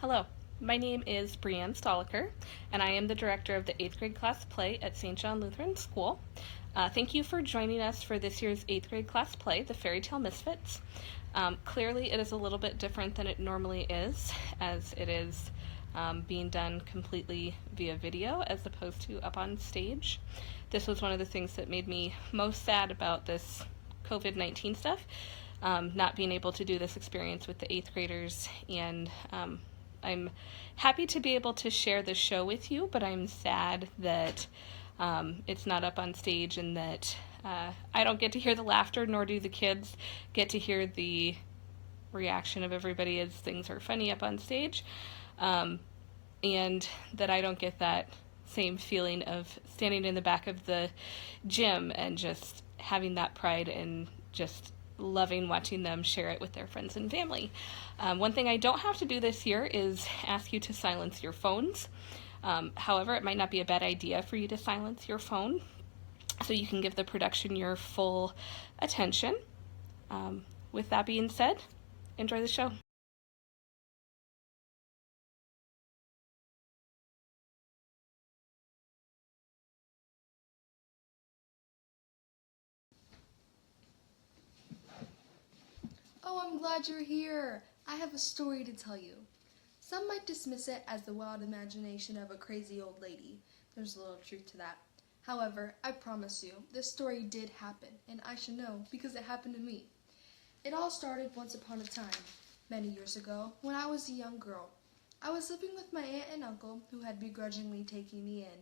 Hello, my name is Brianne Stoliker, and I am the director of the 8th grade class play at St. John Lutheran School. Thank you for joining us for this year's 8th grade class play, The Fairy Tale Misfits. Clearly, it is a little bit different than it normally is, as it is being done completely via video as opposed to up on stage. This was one of the things that made me most sad about this COVID-19 stuff, not being able to do this experience with the 8th graders, and I'm happy to be able to share the show with you, but I'm sad that it's not up on stage and that I don't get to hear the laughter, nor do the kids get to hear the reaction of everybody as things are funny up on stage, and that I don't get that same feeling of standing in the back of the gym and just having that pride and just loving watching them share it with their friends and family. One thing I don't have to do this year is ask you to silence your phones. However, it might not be a bad idea for you to silence your phone so you can give the production your full attention. With that being said, enjoy the show. Oh, I'm glad you're here. I have a story to tell you. Some might dismiss it as the wild imagination of a crazy old lady. There's a little truth to that. However, I promise you, this story did happen, and I should know because it happened to me. It all started once upon a time, many years ago, when I was a young girl. I was living with my aunt and uncle, who had begrudgingly taken me in,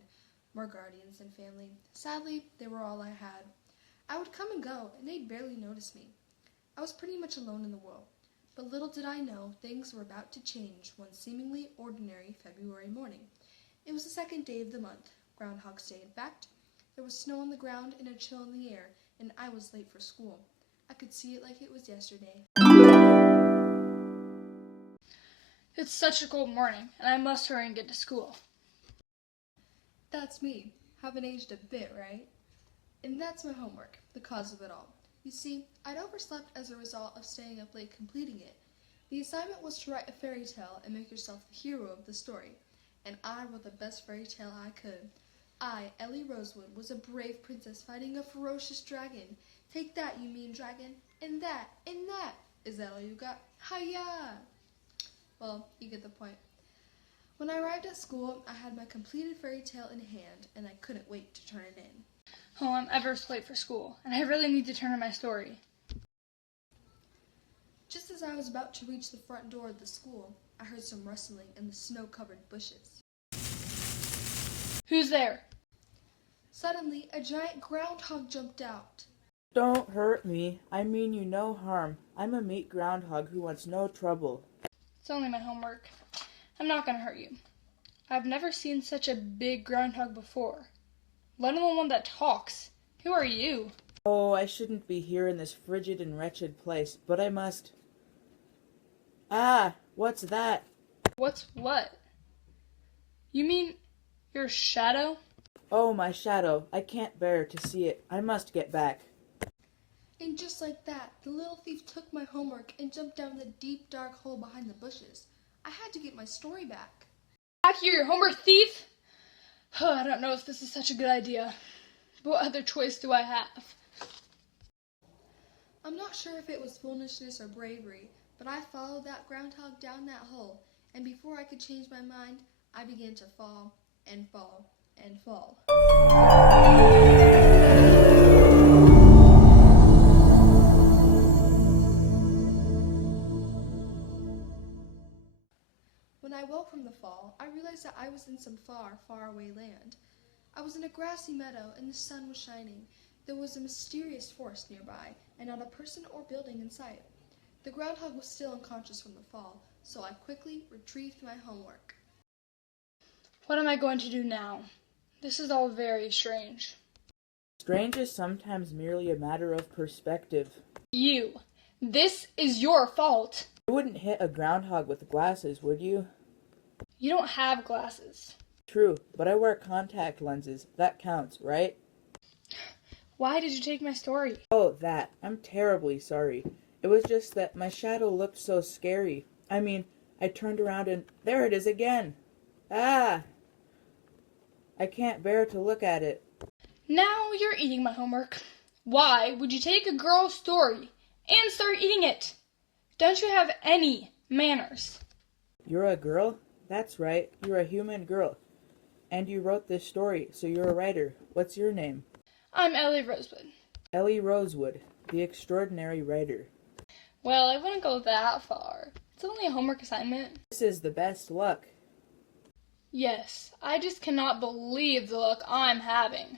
more guardians than family. Sadly, they were all I had. I would come and go, and they'd barely notice me. I was pretty much alone in the world, but little did I know things were about to change one seemingly ordinary February morning. It was the second day of the month, Groundhog's Day in fact. There was snow on the ground and a chill in the air, and I was late for school. I could see it like it was yesterday. It's such a cold morning, and I must hurry and get to school. That's me. Haven't aged a bit, right? And that's my homework, the cause of it all. You see, I'd overslept as a result of staying up late completing it. The assignment was to write a fairy tale and make yourself the hero of the story. And I wrote the best fairy tale I could. I, Ellie Rosewood, was a brave princess fighting a ferocious dragon. Take that, you mean dragon. And that, and that. Is that all you got? Hi-ya! Well, you get the point. When I arrived at school, I had my completed fairy tale in hand, and I couldn't wait to turn it in. Oh, I'm ever so late for school, and I really need to turn in my story. Just as I was about to reach the front door of the school, I heard some rustling in the snow-covered bushes. Who's there? Suddenly, a giant groundhog jumped out. Don't hurt me. I mean you no harm. I'm a meat groundhog who wants no trouble. It's only my homework. I'm not going to hurt you. I've never seen such a big groundhog before, let alone one that talks. Who are you? Oh, I shouldn't be here in this frigid and wretched place, but I must. Ah, what's that? What's what? You mean your shadow? Oh, my shadow. I can't bear to see it. I must get back. And just like that, the little thief took my homework and jumped down the deep, dark hole behind the bushes. I had to get my story back. Back here, your homework thief? I don't know if this is such a good idea. But what other choice do I have? I'm not sure if it was foolishness or bravery, but I followed that groundhog down that hole, and before I could change my mind, I began to fall and fall and fall. When I woke from the fall, I realized that I was in some far, far away land. I was in a grassy meadow, and the sun was shining. There was a mysterious forest nearby, and not a person or building in sight. The groundhog was still unconscious from the fall, so I quickly retrieved my homework. What am I going to do now? This is all very strange. Strange is sometimes merely a matter of perspective. You. This is your fault. You wouldn't hit a groundhog with glasses, would you? You don't have glasses. True, but I wear contact lenses. That counts, right? Why did you take my story? Oh, that. I'm terribly sorry. It was just that my shadow looked so scary. I mean, I turned around and there it is again. Ah! I can't bear to look at it. Now you're eating my homework. Why would you take a girl's story and start eating it? Don't you have any manners? You're a girl? That's right, you're a human girl. And you wrote this story, so you're a writer. What's your name? I'm Ellie Rosewood. Ellie Rosewood, the extraordinary writer. Well, I wouldn't go that far. It's only a homework assignment. This is the best luck. Yes, I just cannot believe the luck I'm having.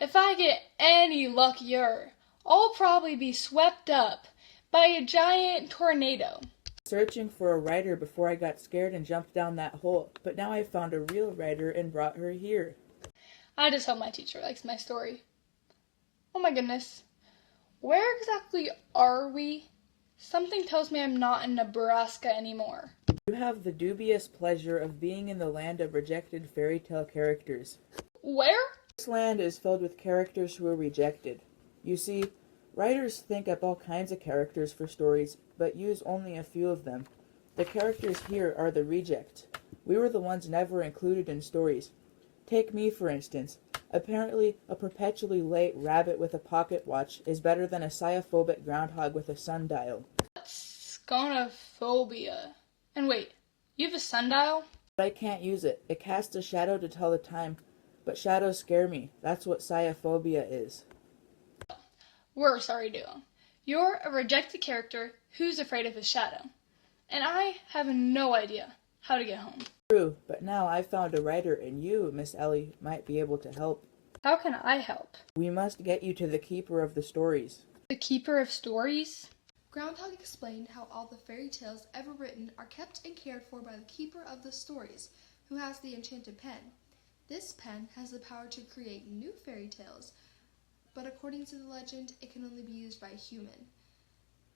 If I get any luckier, I'll probably be swept up by a giant tornado. Searching for a writer before I got scared and jumped down that hole, but now I found a real writer and brought her here. I just hope my teacher likes my story. Oh my goodness. Where exactly are we? Something tells me I'm not in Nebraska anymore. You have the dubious pleasure of being in the land of rejected fairy tale characters. Where? This land is filled with characters who are rejected. You see, writers think up all kinds of characters for stories, but use only a few of them. The characters here are the reject. We were the ones never included in stories. Take me, for instance. Apparently, a perpetually late rabbit with a pocket watch is better than a psiophobic groundhog with a sundial. That's gonophobia. And wait, you have a sundial? But I can't use it. It casts a shadow to tell the time. But shadows scare me. That's what psiophobic is. We're sorry, Duo. You're a rejected character who's afraid of his shadow. And I have no idea how to get home. True, but now I've found a writer and you, Miss Ellie, might be able to help. How can I help? We must get you to the keeper of the stories. The keeper of stories? Groundhog explained how all the fairy tales ever written are kept and cared for by the keeper of the stories, who has the enchanted pen. This pen has the power to create new fairy tales, but according to the legend, it can only be used by a human.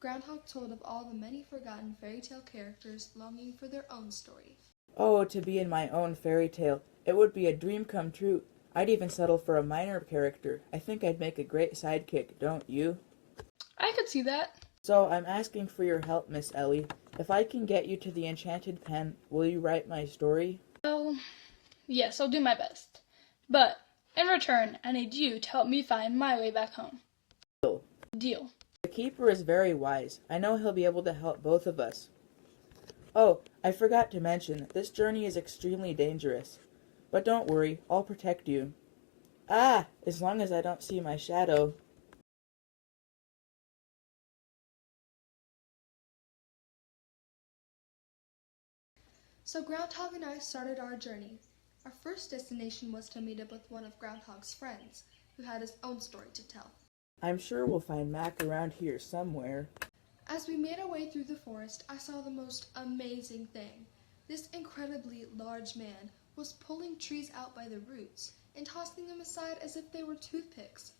Groundhog told of all the many forgotten fairy tale characters longing for their own story. Oh, to be in my own fairy tale. It would be a dream come true. I'd even settle for a minor character. I think I'd make a great sidekick, don't you? I could see that. So, I'm asking for your help, Miss Ellie. If I can get you to the enchanted pen, will you write my story? Well, yes, I'll do my best. But, in return, I need you to help me find my way back home. Deal. Deal. The keeper is very wise. I know he'll be able to help both of us. Oh, I forgot to mention, this journey is extremely dangerous. But don't worry, I'll protect you. Ah, as long as I don't see my shadow. So Groundhog and I started our journey. Our first destination was to meet up with one of Groundhog's friends, who had his own story to tell. I'm sure we'll find Mac around here somewhere. As we made our way through the forest, I saw the most amazing thing. This incredibly large man was pulling trees out by the roots and tossing them aside as if they were toothpicks.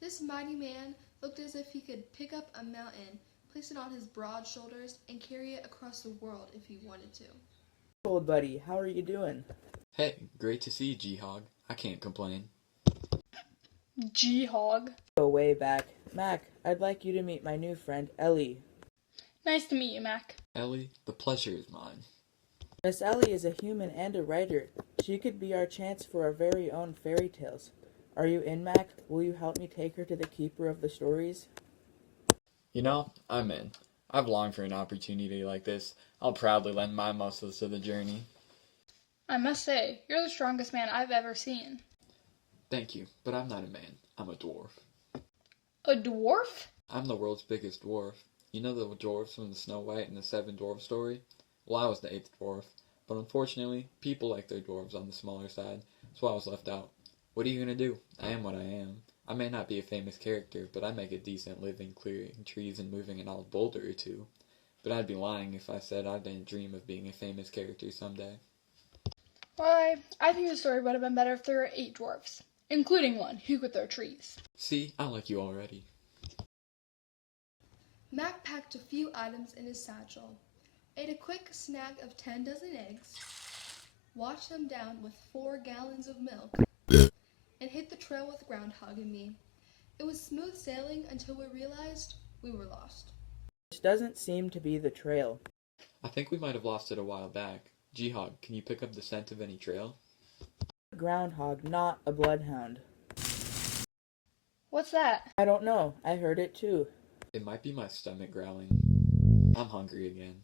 This mighty man looked as if he could pick up a mountain, place it on his broad shoulders, and carry it across the world if he wanted to. Old buddy, how are you doing? Hey, great to see you, G-Hog. I can't complain. G-Hog. Go way back. Mac, I'd like you to meet my new friend, Ellie. Nice to meet you, Mac. Ellie, the pleasure is mine. Miss Ellie is a human and a writer. She could be our chance for our very own fairy tales. Are you in, Mac? Will you help me take her to the keeper of the stories? You know, I'm in. I've longed for an opportunity like this. I'll proudly lend my muscles to the journey. I must say, you're the strongest man I've ever seen. Thank you, but I'm not a man. I'm a dwarf. A dwarf? I'm the world's biggest dwarf. You know the dwarfs from the Snow White and the Seven Dwarfs story? Well, I was the 8th dwarf, but unfortunately, people like their dwarves on the smaller side, so I was left out. What are you gonna do? I am what I am. I may not be a famous character, but I make a decent living clearing trees and moving an old boulder or two. But I'd be lying if I said I didn't dream of being a famous character someday. Why, I think the story would have been better if there were 8 dwarfs, including one who could throw trees. See, I like you already. Mac packed a few items in his satchel, ate a quick snack of 10 dozen eggs, washed them down with 4 gallons of milk, and hit the trail with Groundhog and me. It was smooth sailing until we realized we were lost. This doesn't seem to be the trail. I think we might have lost it a while back. G-Hog, can you pick up the scent of any trail? A groundhog, not a bloodhound. What's that? I don't know. I heard it too. It might be my stomach growling. I'm hungry again.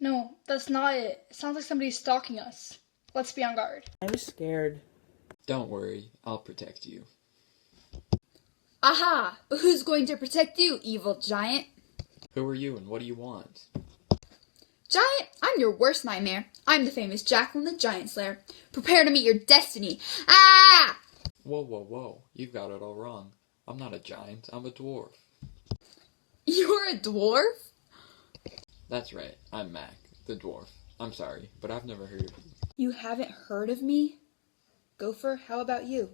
No, that's not it. It sounds like somebody's stalking us. Let's be on guard. I'm scared. Don't worry, I'll protect you. Aha! Who's going to protect you, evil giant? Who are you and what do you want? Giant, I'm your worst nightmare. I'm the famous Jacqueline the Giant Slayer. Prepare to meet your destiny. Ah! Whoa, whoa, whoa. You've got it all wrong. I'm not a giant, I'm a dwarf. You're a dwarf? That's right, I'm Mac, the dwarf. I'm sorry, but I've never heard of you. You haven't heard of me? Gopher, how about you?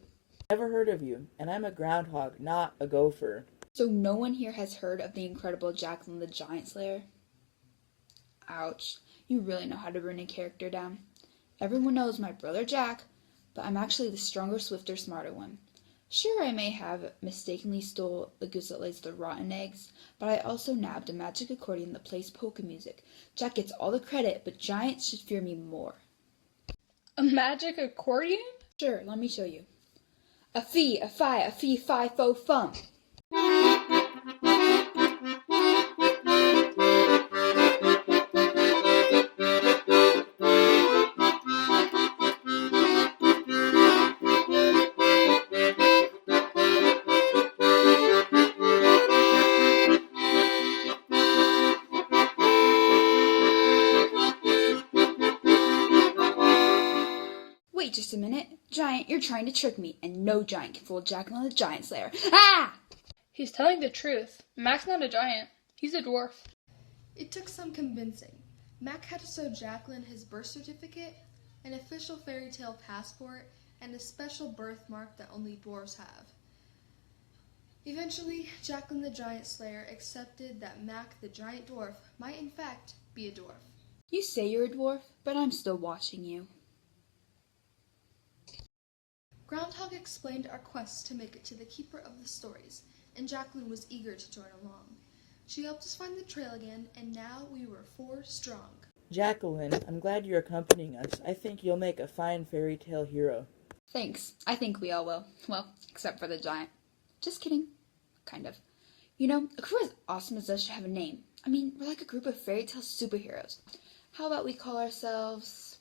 Never heard of you, and I'm a groundhog, not a gopher. So no one here has heard of the incredible Jacqueline the Giant Slayer? Ouch. You really know how to bring a character down. Everyone knows my brother Jack, but I'm actually the stronger, swifter, smarter one. Sure, I may have mistakenly stole the goose that lays the rotten eggs, but I also nabbed a magic accordion that plays polka music. Jack gets all the credit, but giants should fear me more. A magic accordion? Sure, let me show you. A fee, a fi, a fee, fi, fo, fum. Wait just a minute. Giant, you're trying to trick me, and no giant can fool Jacqueline the Giant Slayer. Ah! He's telling the truth. Mac's not a giant. He's a dwarf. It took some convincing. Mac had to show Jacqueline his birth certificate, an official fairy tale passport, and a special birthmark that only dwarves have. Eventually, Jacqueline the Giant Slayer accepted that Mac the giant dwarf might in fact be a dwarf. You say you're a dwarf, but I'm still watching you. Groundhog explained our quest to make it to the Keeper of the Stories, and Jacqueline was eager to join along. She helped us find the trail again, and now we were 4 strong. Jacqueline, I'm glad you're accompanying us. I think you'll make a fine fairy tale hero. Thanks. I think we all will. Well, except for the giant. Just kidding. Kind of. You know, a crew as awesome as us should have a name. I mean, we're like a group of fairy tale superheroes. How about we call ourselves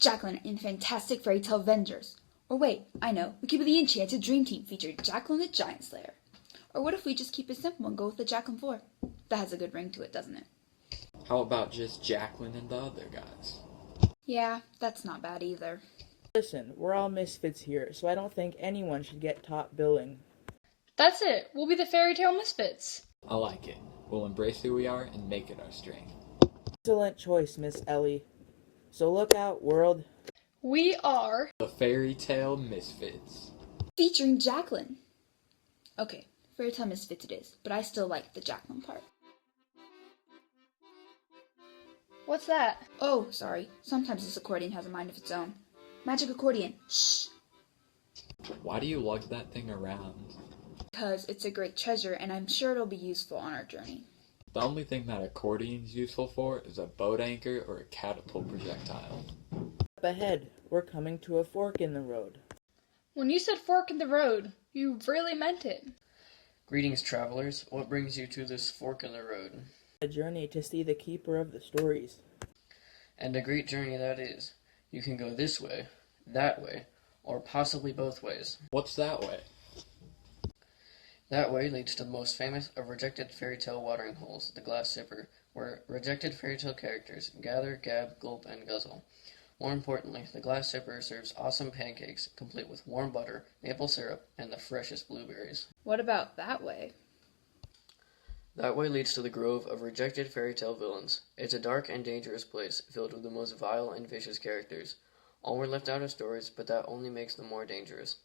Jacqueline and Fantastic Fairy Tale Avengers? Or wait, I know, we could be the Enchanted Dream Team featuring Jacqueline the Giant Slayer. Or what if we just keep it simple and go with the Jacqueline 4? That has a good ring to it, doesn't it? How about just Jacqueline and the other guys? Yeah, that's not bad either. Listen, we're all misfits here, so I don't think anyone should get top billing. That's it. We'll be the fairy tale misfits. I like it. We'll embrace who we are and make it our strength. Excellent choice, Miss Ellie. So look out, world. We are... The Fairy Tale Misfits. Featuring Jacqueline. Okay, Fairy Tale Misfits it is, but I still like the Jacqueline part. What's that? Oh, sorry. Sometimes this accordion has a mind of its own. Magic accordion. Shh. Why do you lug that thing around? Because it's a great treasure, and I'm sure it'll be useful on our journey. The only thing that accordion's useful for is a boat anchor or a catapult projectile. Up ahead, we're coming to a fork in the road. When you said fork in the road, you really meant it. Greetings, travelers. What brings you to this fork in the road? A journey to see the Keeper of the Stories. And a great journey that is. You can go this way, that way, or possibly both ways. What's that way? That way leads to the most famous of rejected fairy tale watering holes, the Glass Zipper, where rejected fairy tale characters gather, gab, gulp, and guzzle. More importantly, the Glass Zipper serves awesome pancakes, complete with warm butter, maple syrup, and the freshest blueberries. What about that way? That way leads to the Grove of Rejected Fairy Tale Villains. It's a dark and dangerous place, filled with the most vile and vicious characters. All were left out of stories, but that only makes them more dangerous.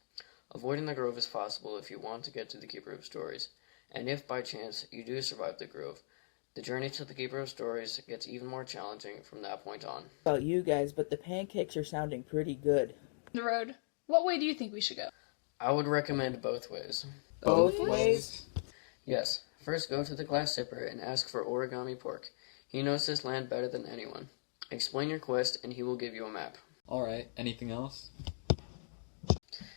Avoiding the Grove is possible if you want to get to the Keeper of Stories, and if by chance you do survive the Grove, the journey to the Keeper of Stories gets even more challenging from that point on. About you guys, but the pancakes are sounding pretty good. The road. What way do you think we should go? I would recommend both ways. Both ways? Yes, first go to the Glass Zipper and ask for Origami Pork. He knows this land better than anyone. Explain your quest and he will give you a map. Alright, anything else?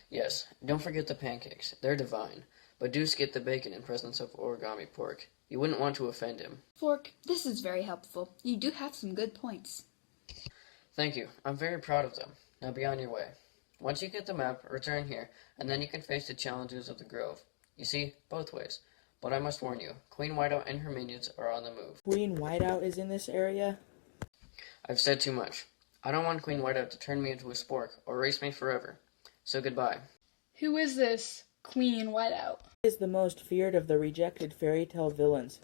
Yes, don't forget the pancakes. They're divine. But do skip the bacon in presence of origami pork. You wouldn't want to offend him. Fork, this is very helpful. You do have some good points. Thank you. I'm very proud of them. Now be on your way. Once you get the map, return here, and then you can face the challenges of the Grove. You see, both ways. But I must warn you, Queen Whiteout and her minions are on the move. Queen Whiteout is in this area? I've said too much. I don't want Queen Whiteout to turn me into a spork or erase me forever. So goodbye. Who is this Queen Whiteout? She is the most feared of the rejected fairy tale villains.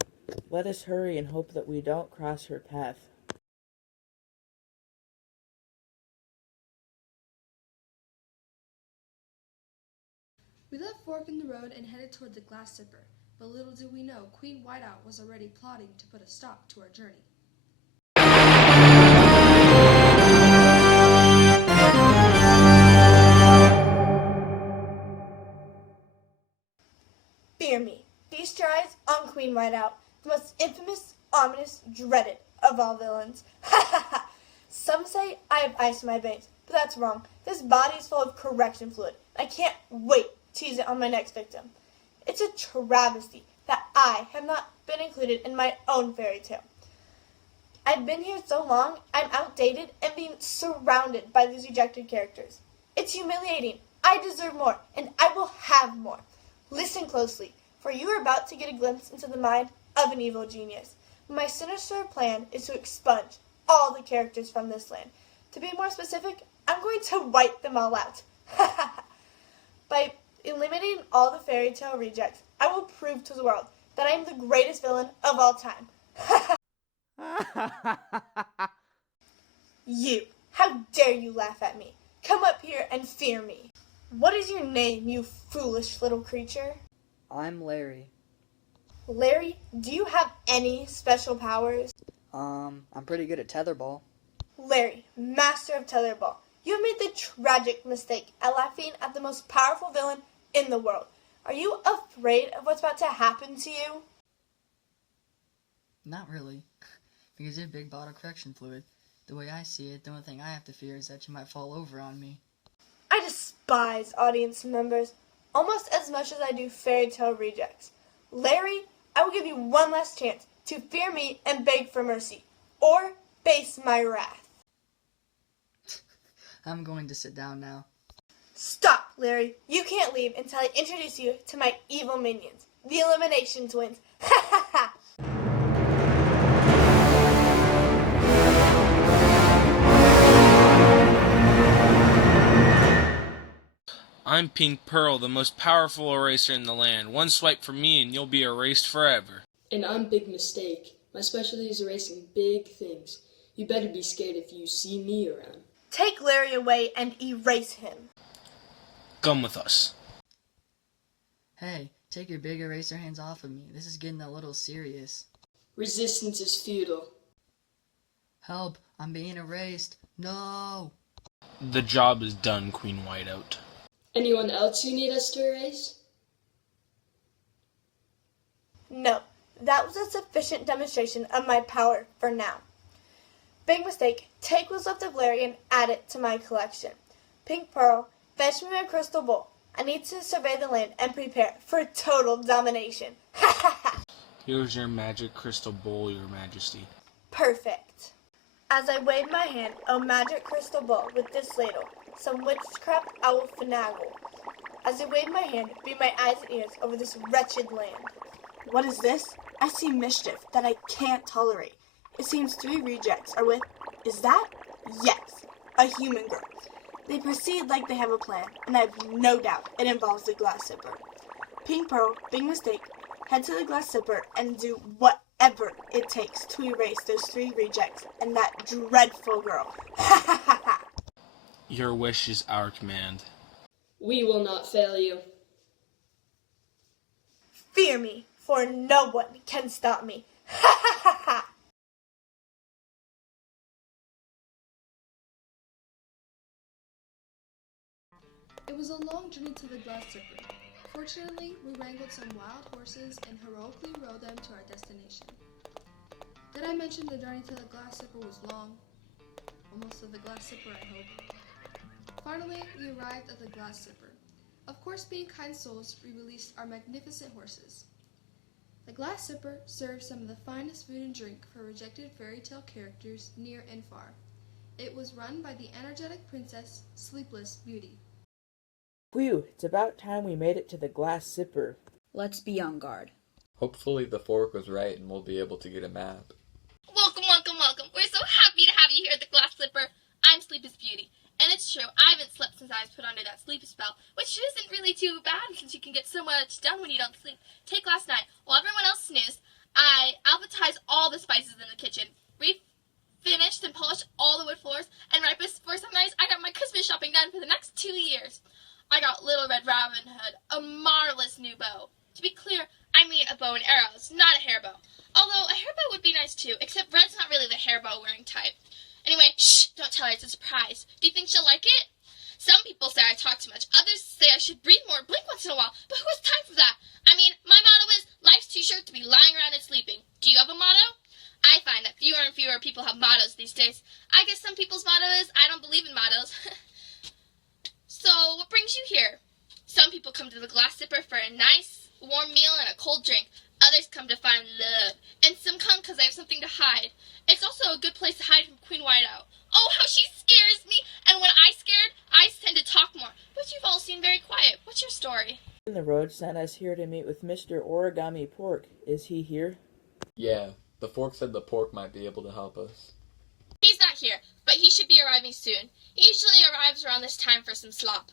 Let us hurry and hope that we don't cross her path. We left Fork in the road and headed toward the Glass Zipper, but little did we know Queen Whiteout was already plotting to put a stop to our journey. Fear me. Feast your eyes on Queen Whiteout, the most infamous, ominous, dreaded of all villains. Ha ha ha! Some say I have ice in my veins, but that's wrong. This body is full of correction fluid. I can't wait to use it on my next victim. It's a travesty that I have not been included in my own fairy tale. I've been here so long, I'm outdated and being surrounded by these rejected characters. It's humiliating. I deserve more, and I will have more. Listen closely, for you are about to get a glimpse into the mind of an evil genius. My sinister plan is to expunge all the characters from this land. To be more specific, I'm going to wipe them all out. By eliminating all the fairy tale rejects, I will prove to the world that I am the greatest villain of all time. You, how dare you laugh at me? Come up here and fear me. What is your name, you foolish little creature? I'm Larry. Larry, do you have any special powers? I'm pretty good at tetherball. Larry, master of tetherball, you have made the tragic mistake at laughing at the most powerful villain in the world. Are you afraid of what's about to happen to you? Not really. Because you're a big bottle of correction fluid. The way I see it, the only thing I have to fear is that you might fall over on me. I despise audience members almost as much as I do fairy tale rejects. Larry, I will give you one last chance to fear me and beg for mercy, or face my wrath. I'm going to sit down now. Stop, Larry. You can't leave until I introduce you to my evil minions, the Elimination Twins. Ha ha ha! I'm Pink Pearl, the most powerful eraser in the land. One swipe from me and you'll be erased forever. And I'm Big Mistake. My specialty is erasing big things. You better be scared if you see me around. Take Larry away and erase him. Come with us. Hey, take your big eraser hands off of me. This is getting a little serious. Resistance is futile. Help, I'm being erased. No! The job is done, Queen Whiteout. Anyone else you need us to erase? No, that was a sufficient demonstration of my power for now. Big Mistake, take what's left of Larry and add it to my collection. Pink Pearl, fetch me my crystal bowl. I need to survey the land and prepare for total domination. Ha ha ha! Here's your magic crystal bowl, Your Majesty. Perfect. As I wave my hand, a magic crystal bowl with this ladle, some witchcraft I will finagle. As I wave my hand, be my eyes and ears over this wretched land. What is this? I see mischief that I can't tolerate. It seems 3 rejects are with... Is that? Yes, a human girl. They proceed like they have a plan, and I have no doubt it involves the Glass Zipper. Pink Pearl, Big Mistake, head to the Glass Zipper and do whatever it takes to erase those 3 rejects and that dreadful girl. Ha ha ha ha! Your wish is our command. We will not fail you. Fear me, for no one can stop me. Ha ha ha ha! It was a long journey to the Glass Zipper. Fortunately, we wrangled some wild horses and heroically rode them to our destination. Did I mention the journey to the glass slipper was long? Almost to the glass slipper, I hope. Finally, we arrived at the glass slipper. Of course, being kind souls, we released our magnificent horses. The glass slipper served some of the finest food and drink for rejected fairy tale characters near and far. It was run by the energetic princess, Sleepless Beauty. Whew, it's about time we made it to the glass slipper. Let's be on guard. Hopefully the fork was right and we'll be able to get a map. Welcome, welcome, welcome. We're so happy to have you here at the Glass Slipper. I'm Sleepless Beauty. And it's true, I haven't slept since I was put under that sleep spell, which isn't really too bad since you can get so much done when you don't sleep. Take last night. While everyone else snoozed, I alphabetized all the spices in the kitchen, finished and polished all the wood floors, and right before sunrise, I got my Christmas shopping done for the next 2 years. I got Little Red Robin Hood, a marvelous new bow. To be clear, I mean a bow and arrows, not a hair bow. Although a hair bow would be nice too, except Red's not really the hair bow wearing type. Anyway, shh, don't tell her, it's a surprise. Do you think she'll like it? Some people say I talk too much, others say I should breathe more, blink once in a while, but who has time for that? I mean, my motto is, life's too short to be lying around and sleeping. Do you have a motto? I find that fewer and fewer people have mottos these days. I guess some people's motto is, I don't believe in mottos. So, what brings you here? Some people come to the Glass Slipper for a nice, warm meal and a cold drink. Others come to find love. And some come because they have something to hide. It's also a good place to hide from Queen Whiteout. Oh, how she scares me! And when I'm scared, I tend to talk more. But you've all seemed very quiet. What's your story? The road sent us here to meet with Mr. Origami Pork. Is he here? Yeah, the fork said the pork might be able to help us. He's not here, but he should be arriving soon. He usually arrives around this time for some slop.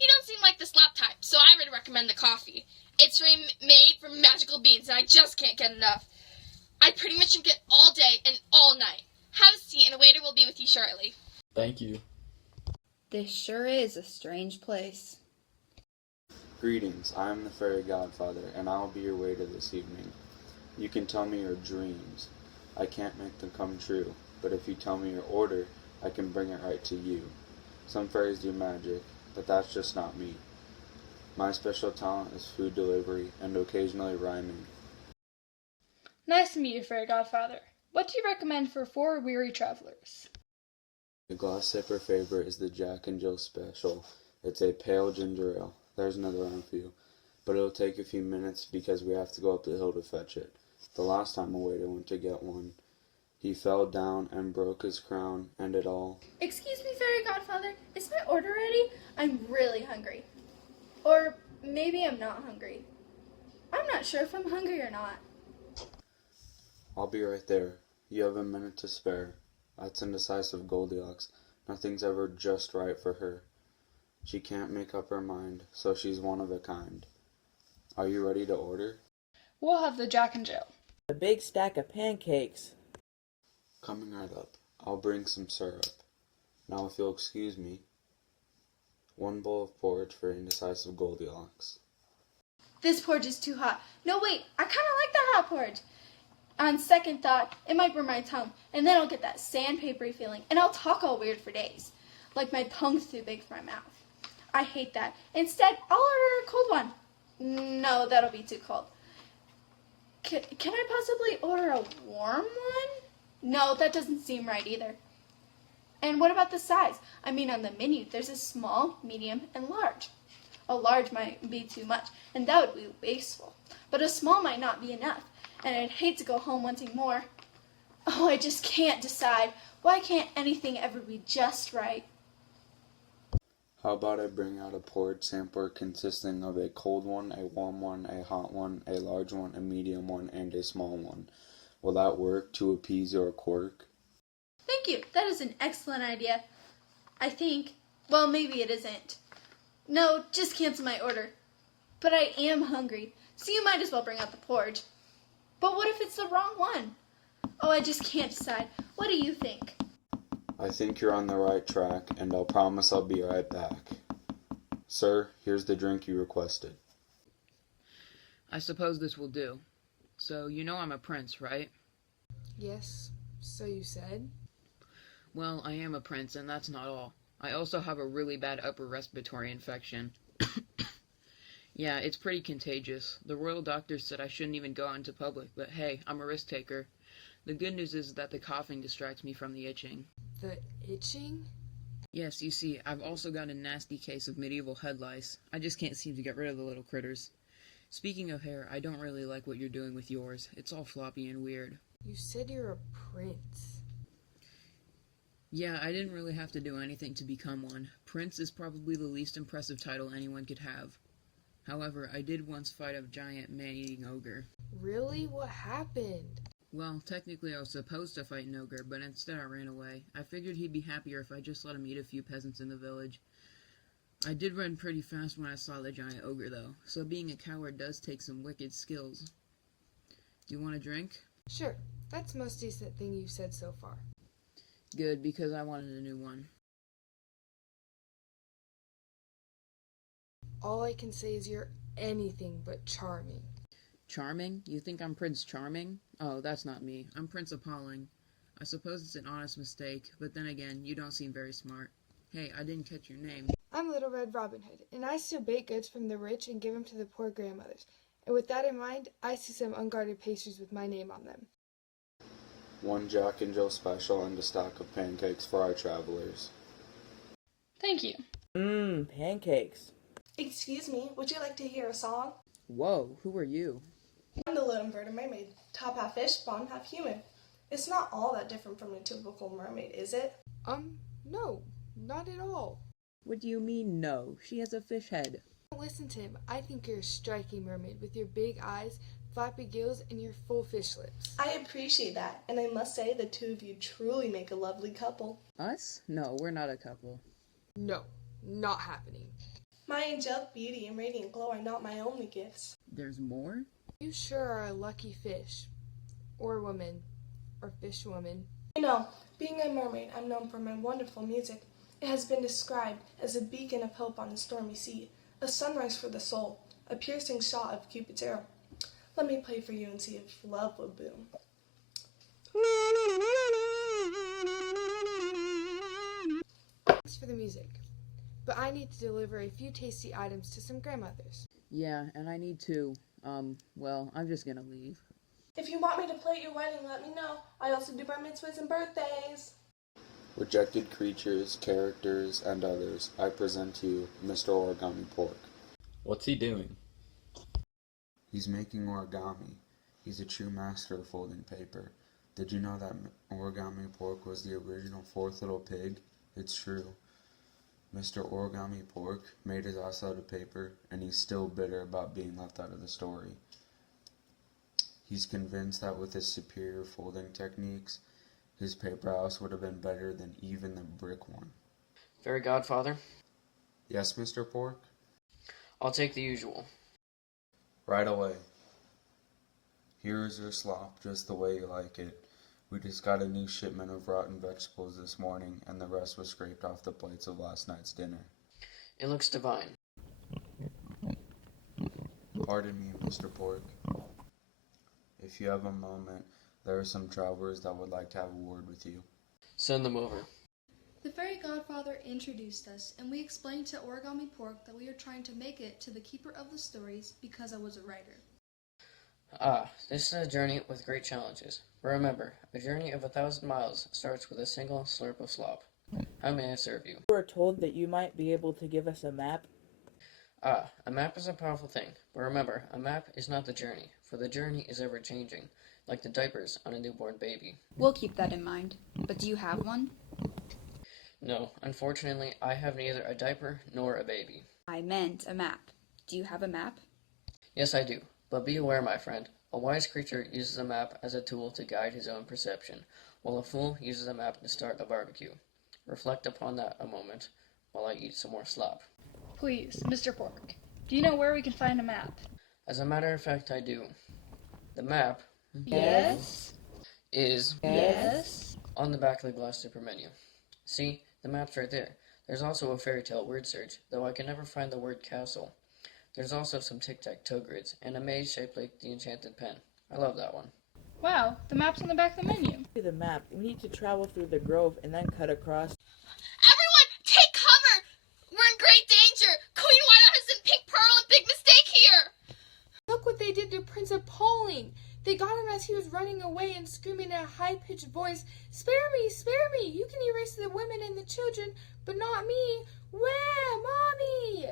You don't seem like the slop type, so I would recommend the coffee. It's made from magical beans, and I just can't get enough. I pretty much drink it all day and all night. Have a seat, and a waiter will be with you shortly. Thank you. This sure is a strange place. Greetings, I am the Fairy Godfather, and I will be your waiter this evening. You can tell me your dreams. I can't make them come true, but if you tell me your order, I can bring it right to you. Some fairies do magic, but that's just not me. My special talent is food delivery and occasionally rhyming. Nice to meet you, Fairy Godfather. What do you recommend for 4 weary travelers? The Glass Slipper favorite is the Jack and Jill Special. It's a pale ginger ale. There's another one for you, but it'll take a few minutes because we have to go up the hill to fetch it. The last time a waiter went to get one, he fell down and broke his crown and it all. Excuse me, Fairy Godfather, is my order ready? I'm really hungry. Or maybe I'm not hungry. I'm not sure if I'm hungry or not. I'll be right there. You have a minute to spare. That's indecisive Goldilocks. Nothing's ever just right for her. She can't make up her mind, so she's one of a kind. Are you ready to order? We'll have the Jack and Jill. A big stack of pancakes. Coming right up. I'll bring some syrup. Now if you'll excuse me. 1 bowl of porridge for indecisive Goldilocks. This porridge is too hot. No, wait, I kind of like that hot porridge. On second thought, it might burn my tongue, and then I'll get that sandpapery feeling, and I'll talk all weird for days. Like my tongue's too big for my mouth. I hate that. Instead, I'll order a cold one. No, that'll be too cold. Can I possibly order a warm one? No, that doesn't seem right either. And what about the size? I mean, on the menu, there's a small, medium, and large. A large might be too much, and that would be wasteful. But a small might not be enough, and I'd hate to go home wanting more. Oh, I just can't decide. Why can't anything ever be just right? How about I bring out a porridge sampler consisting of a cold one, a warm one, a hot one, a large one, a medium one, and a small one. Will that work to appease your quirk? Thank you. That is an excellent idea. I think. Well, maybe it isn't. No, just cancel my order. But I am hungry, so you might as well bring out the porridge. But what if it's the wrong one? Oh, I just can't decide. What do you think? I think you're on the right track, and I'll promise I'll be right back. Sir, here's the drink you requested. I suppose this will do. So, you know I'm a prince, right? Yes, so you said. Well, I am a prince, and that's not all. I also have a really bad upper respiratory infection. Yeah, it's pretty contagious. The royal doctor said I shouldn't even go out into public, but hey, I'm a risk taker. The good news is that the coughing distracts me from the itching. The itching? Yes, you see, I've also got a nasty case of medieval head lice. I just can't seem to get rid of the little critters. Speaking of hair, I don't really like what you're doing with yours. It's all floppy and weird. You said you're a prince. Yeah, I didn't really have to do anything to become one. Prince is probably the least impressive title anyone could have. However, I did once fight a giant man-eating ogre. Really? What happened? Well, technically I was supposed to fight an ogre, but instead I ran away. I figured he'd be happier if I just let him eat a few peasants in the village. I did run pretty fast when I saw the giant ogre, though, so being a coward does take some wicked skills. Do you want a drink? Sure. That's the most decent thing you've said so far. Good, because I wanted a new one. All I can say is you're anything but charming. Charming? You think I'm Prince Charming? Oh, that's not me. I'm Prince Appalling. I suppose it's an honest mistake, but then again, you don't seem very smart. Hey, I didn't catch your name. I'm Little Red Robin Hood, and I steal baked goods from the rich and give them to the poor grandmothers. And with that in mind, I see some unguarded pastries with my name on them. 1 Jack and Jill special and a stack of pancakes for our travelers. Thank you. Pancakes. Excuse me, would you like to hear a song? Whoa, who are you? I'm the little inverted mermaid, top half fish, bottom half human. It's not all that different from a typical mermaid, is it? No, not at all. What do you mean, no? She has a fish head. Don't listen to him. I think you're a striking mermaid with your big eyes, flappy gills, and your full fish lips. I appreciate that, and I must say the two of you truly make a lovely couple. Us? No, we're not a couple. No, not happening. My angelic beauty and radiant glow are not my only gifts. There's more? You sure are a lucky fish. Or woman. Or fish woman. You know, being a mermaid, I'm known for my wonderful music. It has been described as a beacon of hope on a stormy sea, a sunrise for the soul, a piercing shot of Cupid's arrow. Let me play for you and see if love will boom. Thanks for the music. But I need to deliver a few tasty items to some grandmothers. Yeah, and I need to. Well, I'm just gonna leave. If you want me to play at your wedding, let me know. I also do bar mitzvahs and birthdays. Rejected creatures, characters, and others, I present to you Mr. Origami Pork. What's he doing? He's making origami. He's a true master of folding paper. Did you know that Origami Pork was the original fourth little pig? It's true. Mr. Origami Pork made his ass out of paper, and he's still bitter about being left out of the story. He's convinced that with his superior folding techniques, his paper house would have been better than even the brick one. Fairy Godfather? Yes, Mr. Pork? I'll take the usual. Right away. Here is your slop just the way you like it. We just got a new shipment of rotten vegetables this morning, and the rest was scraped off the plates of last night's dinner. It looks divine. Pardon me, Mr. Pork. If you have a moment, there are some travelers that would like to have a word with you. Send them over. The fairy godfather introduced us, and we explained to Origami Pork that we are trying to make it to the keeper of the stories because I was a writer. This is a journey with great challenges. But remember, a journey of 1,000 miles starts with a single slurp of slop. How may I serve you? We were told that you might be able to give us a map. A map is a powerful thing, but remember, a map is not the journey, for the journey is ever-changing, like the diapers on a newborn baby. We'll keep that in mind. But do you have one? No, unfortunately, I have neither a diaper nor a baby. I meant a map. Do you have a map? Yes, I do, but be aware, my friend. A wise creature uses a map as a tool to guide his own perception, while a fool uses a map to start a barbecue. Reflect upon that a moment, while I eat some more slop. Please, Mr. Pork, do you know where we can find a map? As a matter of fact, I do. The map Yes? is Yes? on the back of the Glass Slipper menu. See, the map's right there. There's also a fairy tale word search, though I can never find the word castle. There's also some tic-tac-toe grids, and a maze shaped like the enchanted pen. I love that one. Wow, the map's on the back of the menu. The map. We need to travel through the grove and then cut across. Everyone, take cover! We're in great danger! Queen Whiteout has sent Pink Pearl a big mistake here! Look what they did to Prince Appalling! They got him as he was running away and screaming in a high-pitched voice, Spare me! Spare me! You can erase the women and the children, but not me! Where, Mommy?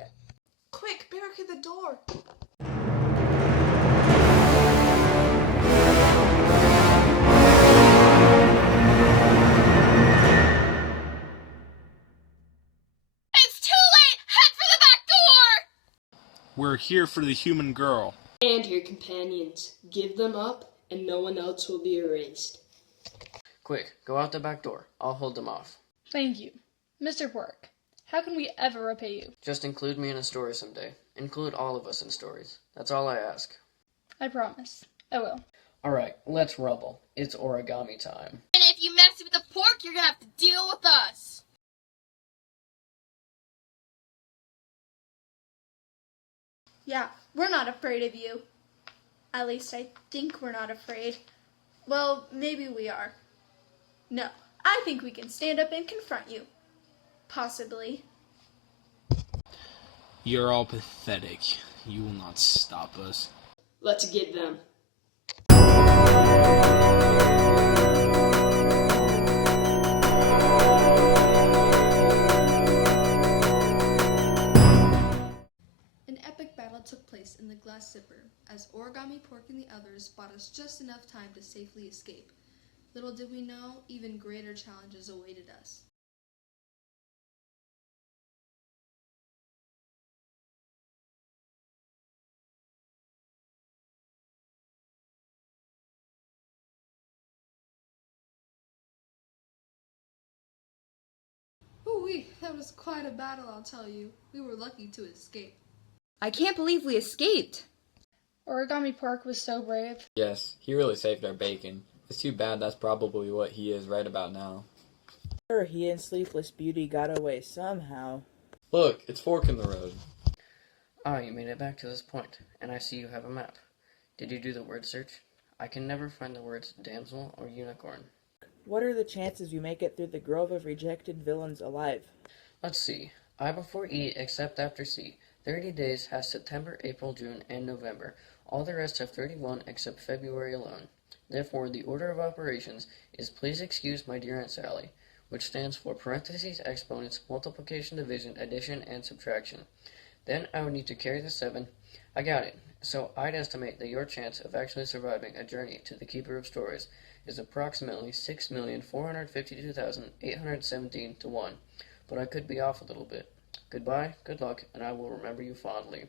Quick, barricade the door. It's too late! Head for the back door! We're here for the human girl. And her companions. Give them up, and no one else will be erased. Quick, go out the back door. I'll hold them off. Thank you. Mr. Pork, how can we ever repay you? Just include me in a story someday. Include all of us in stories. That's all I ask. I promise. I will. Alright, let's rubble. It's origami time. And if you mess with the pork, you're gonna have to deal with us. Yeah, we're not afraid of you. At least I think we're not afraid. Well, maybe we are. No, I think we can stand up and confront you. Possibly. You're all pathetic. You will not stop us. Let's get them. An epic battle took place in the Glass Zipper, as Origami Pork and the others bought us just enough time to safely escape. Little did we know, even greater challenges awaited us. Ooh-wee, that was quite a battle, I'll tell you. We were lucky to escape. I can't believe we escaped. Origami Pork was so brave. Yes, he really saved our bacon. It's too bad that's probably what he is right about now. Sure, he and Sleepless Beauty got away somehow. Look, it's Fork in the Road. Ah, you made it back to this point, and I see you have a map. Did you do the word search? I can never find the words damsel or unicorn. What are the chances we make it through the grove of rejected villains alive? Let's see. I before E except after C. 30 days has September, April, June, and November. All the rest have 31 except February alone. Therefore, the order of operations is please excuse my dear Aunt Sally, which stands for parentheses, exponents, multiplication, division, addition, and subtraction. Then I would need to carry the 7. I got it. So I'd estimate that your chance of actually surviving a journey to the Keeper of Stories is approximately 6,452,817 to 1. But I could be off a little bit. Goodbye, good luck, and I will remember you fondly.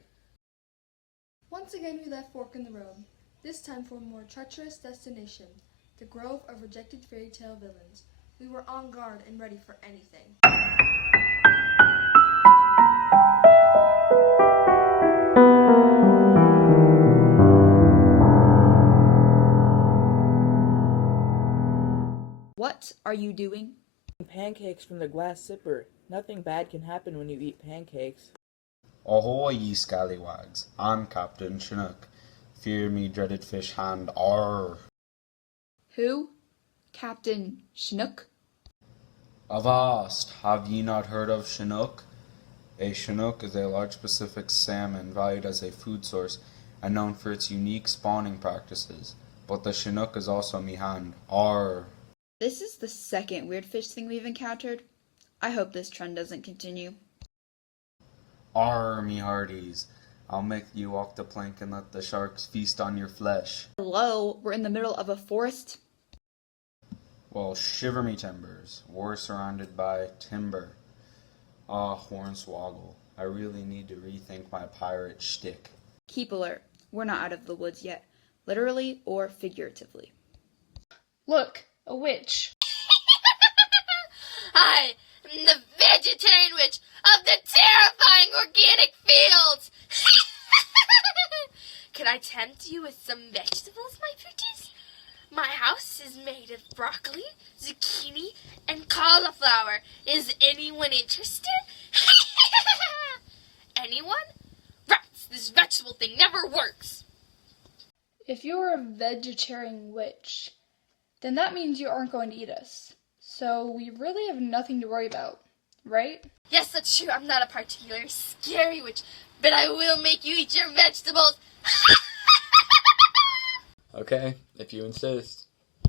Once again we left Fork in the Road, this time for a more treacherous destination, the Grove of Rejected Fairy Tale Villains. We were on guard and ready for anything. What are you doing? Pancakes from the Glass Zipper. Nothing bad can happen when you eat pancakes. Ahoy, ye scallywags! I'm Captain Chinook. Fear me, dreaded fish hand, arr! Who? Captain Schnook? Avast! Have ye not heard of Chinook? A Chinook is a large Pacific salmon valued as a food source and known for its unique spawning practices. But the Chinook is also me hand, arr! This is the second weird fish thing we've encountered. I hope this trend doesn't continue. Arr, me hearties! I'll make you walk the plank and let the sharks feast on your flesh. Hello, we're in the middle of a forest. Well, shiver me timbers. We're surrounded by timber. Ah, Hornswoggle. I really need to rethink my pirate shtick. Keep alert. We're not out of the woods yet, literally or figuratively. Look, a witch. I am the vegetarian witch of the terrifying organic fields. Can I tempt you with some vegetables, my pretties? My house is made of broccoli, zucchini, and cauliflower. Is anyone interested? Anyone? Rats, this vegetable thing never works. If you're a vegetarian witch, then that means you aren't going to eat us. So we really have nothing to worry about, right? Yes, that's true. I'm not a particularly scary witch, but I will make you eat your vegetables. Okay, if you insist.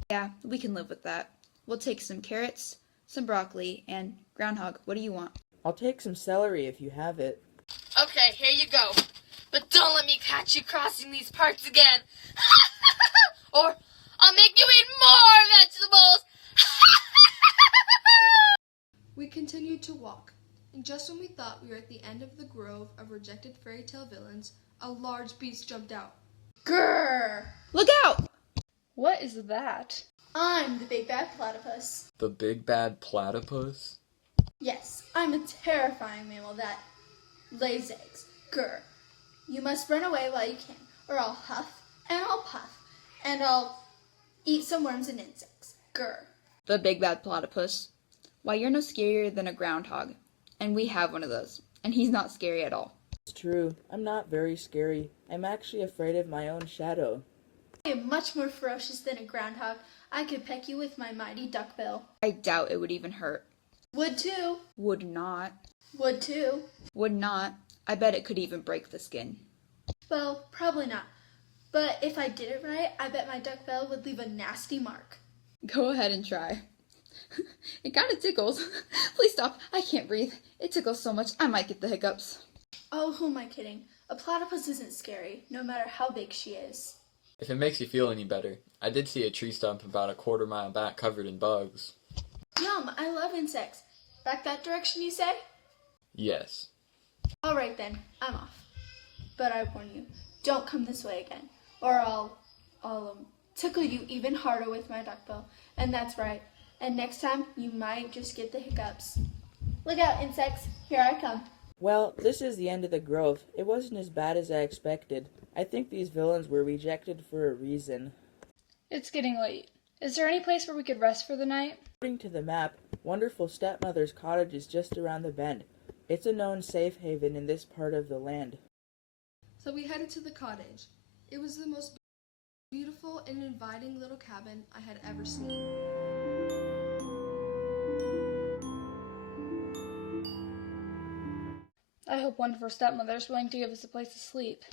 Yeah, we can live with that. We'll take some carrots, some broccoli, and groundhog. What do you want? I'll take some celery if you have it. Okay, here you go. But don't let me catch you crossing these parts again. Or I'll make you eat more vegetables. We continued to walk, and just when we thought we were at the end of the grove of rejected fairy tale villains, a large beast jumped out. Grrr! Look out! What is that? I'm the big bad platypus. The big bad platypus? Yes, I'm a terrifying mammal that lays eggs. Grr. You must run away while you can, or I'll huff and I'll puff, and I'll eat some worms and insects. Grr. The big bad platypus. Why, you're no scarier than a groundhog. And we have one of those. And he's not scary at all. It's true. I'm not very scary. I'm actually afraid of my own shadow. I am much more ferocious than a groundhog. I could peck you with my mighty duck bill. I doubt it would even hurt. Would too. Would not. Would too. Would not. I bet it could even break the skin. Well, probably not. But if I did it right, I bet my duck bill would leave a nasty mark. Go ahead and try. It kind of tickles. Please stop. I can't breathe. It tickles so much I might get the hiccups. Oh, who am I kidding? A platypus isn't scary, no matter how big she is. If it makes you feel any better, I did see a tree stump about a quarter-mile back covered in bugs. Yum, I love insects. Back that direction, you say? Yes. All right then, I'm off. But I warn you, don't come this way again, or I'll tickle you even harder with my duck bill. And that's right. And next time, you might just get the hiccups. Look out, insects. Here I come. Well, this is the end of the grove. It wasn't as bad as I expected. I think these villains were rejected for a reason. It's getting late. Is there any place where we could rest for the night? According to the map, Wonderful Stepmother's cottage is just around the bend. It's a known safe haven in this part of the land. So we headed to the cottage. It was the most beautiful and inviting little cabin I had ever seen. I hope Wonderful Stepmother is willing to give us a place to sleep.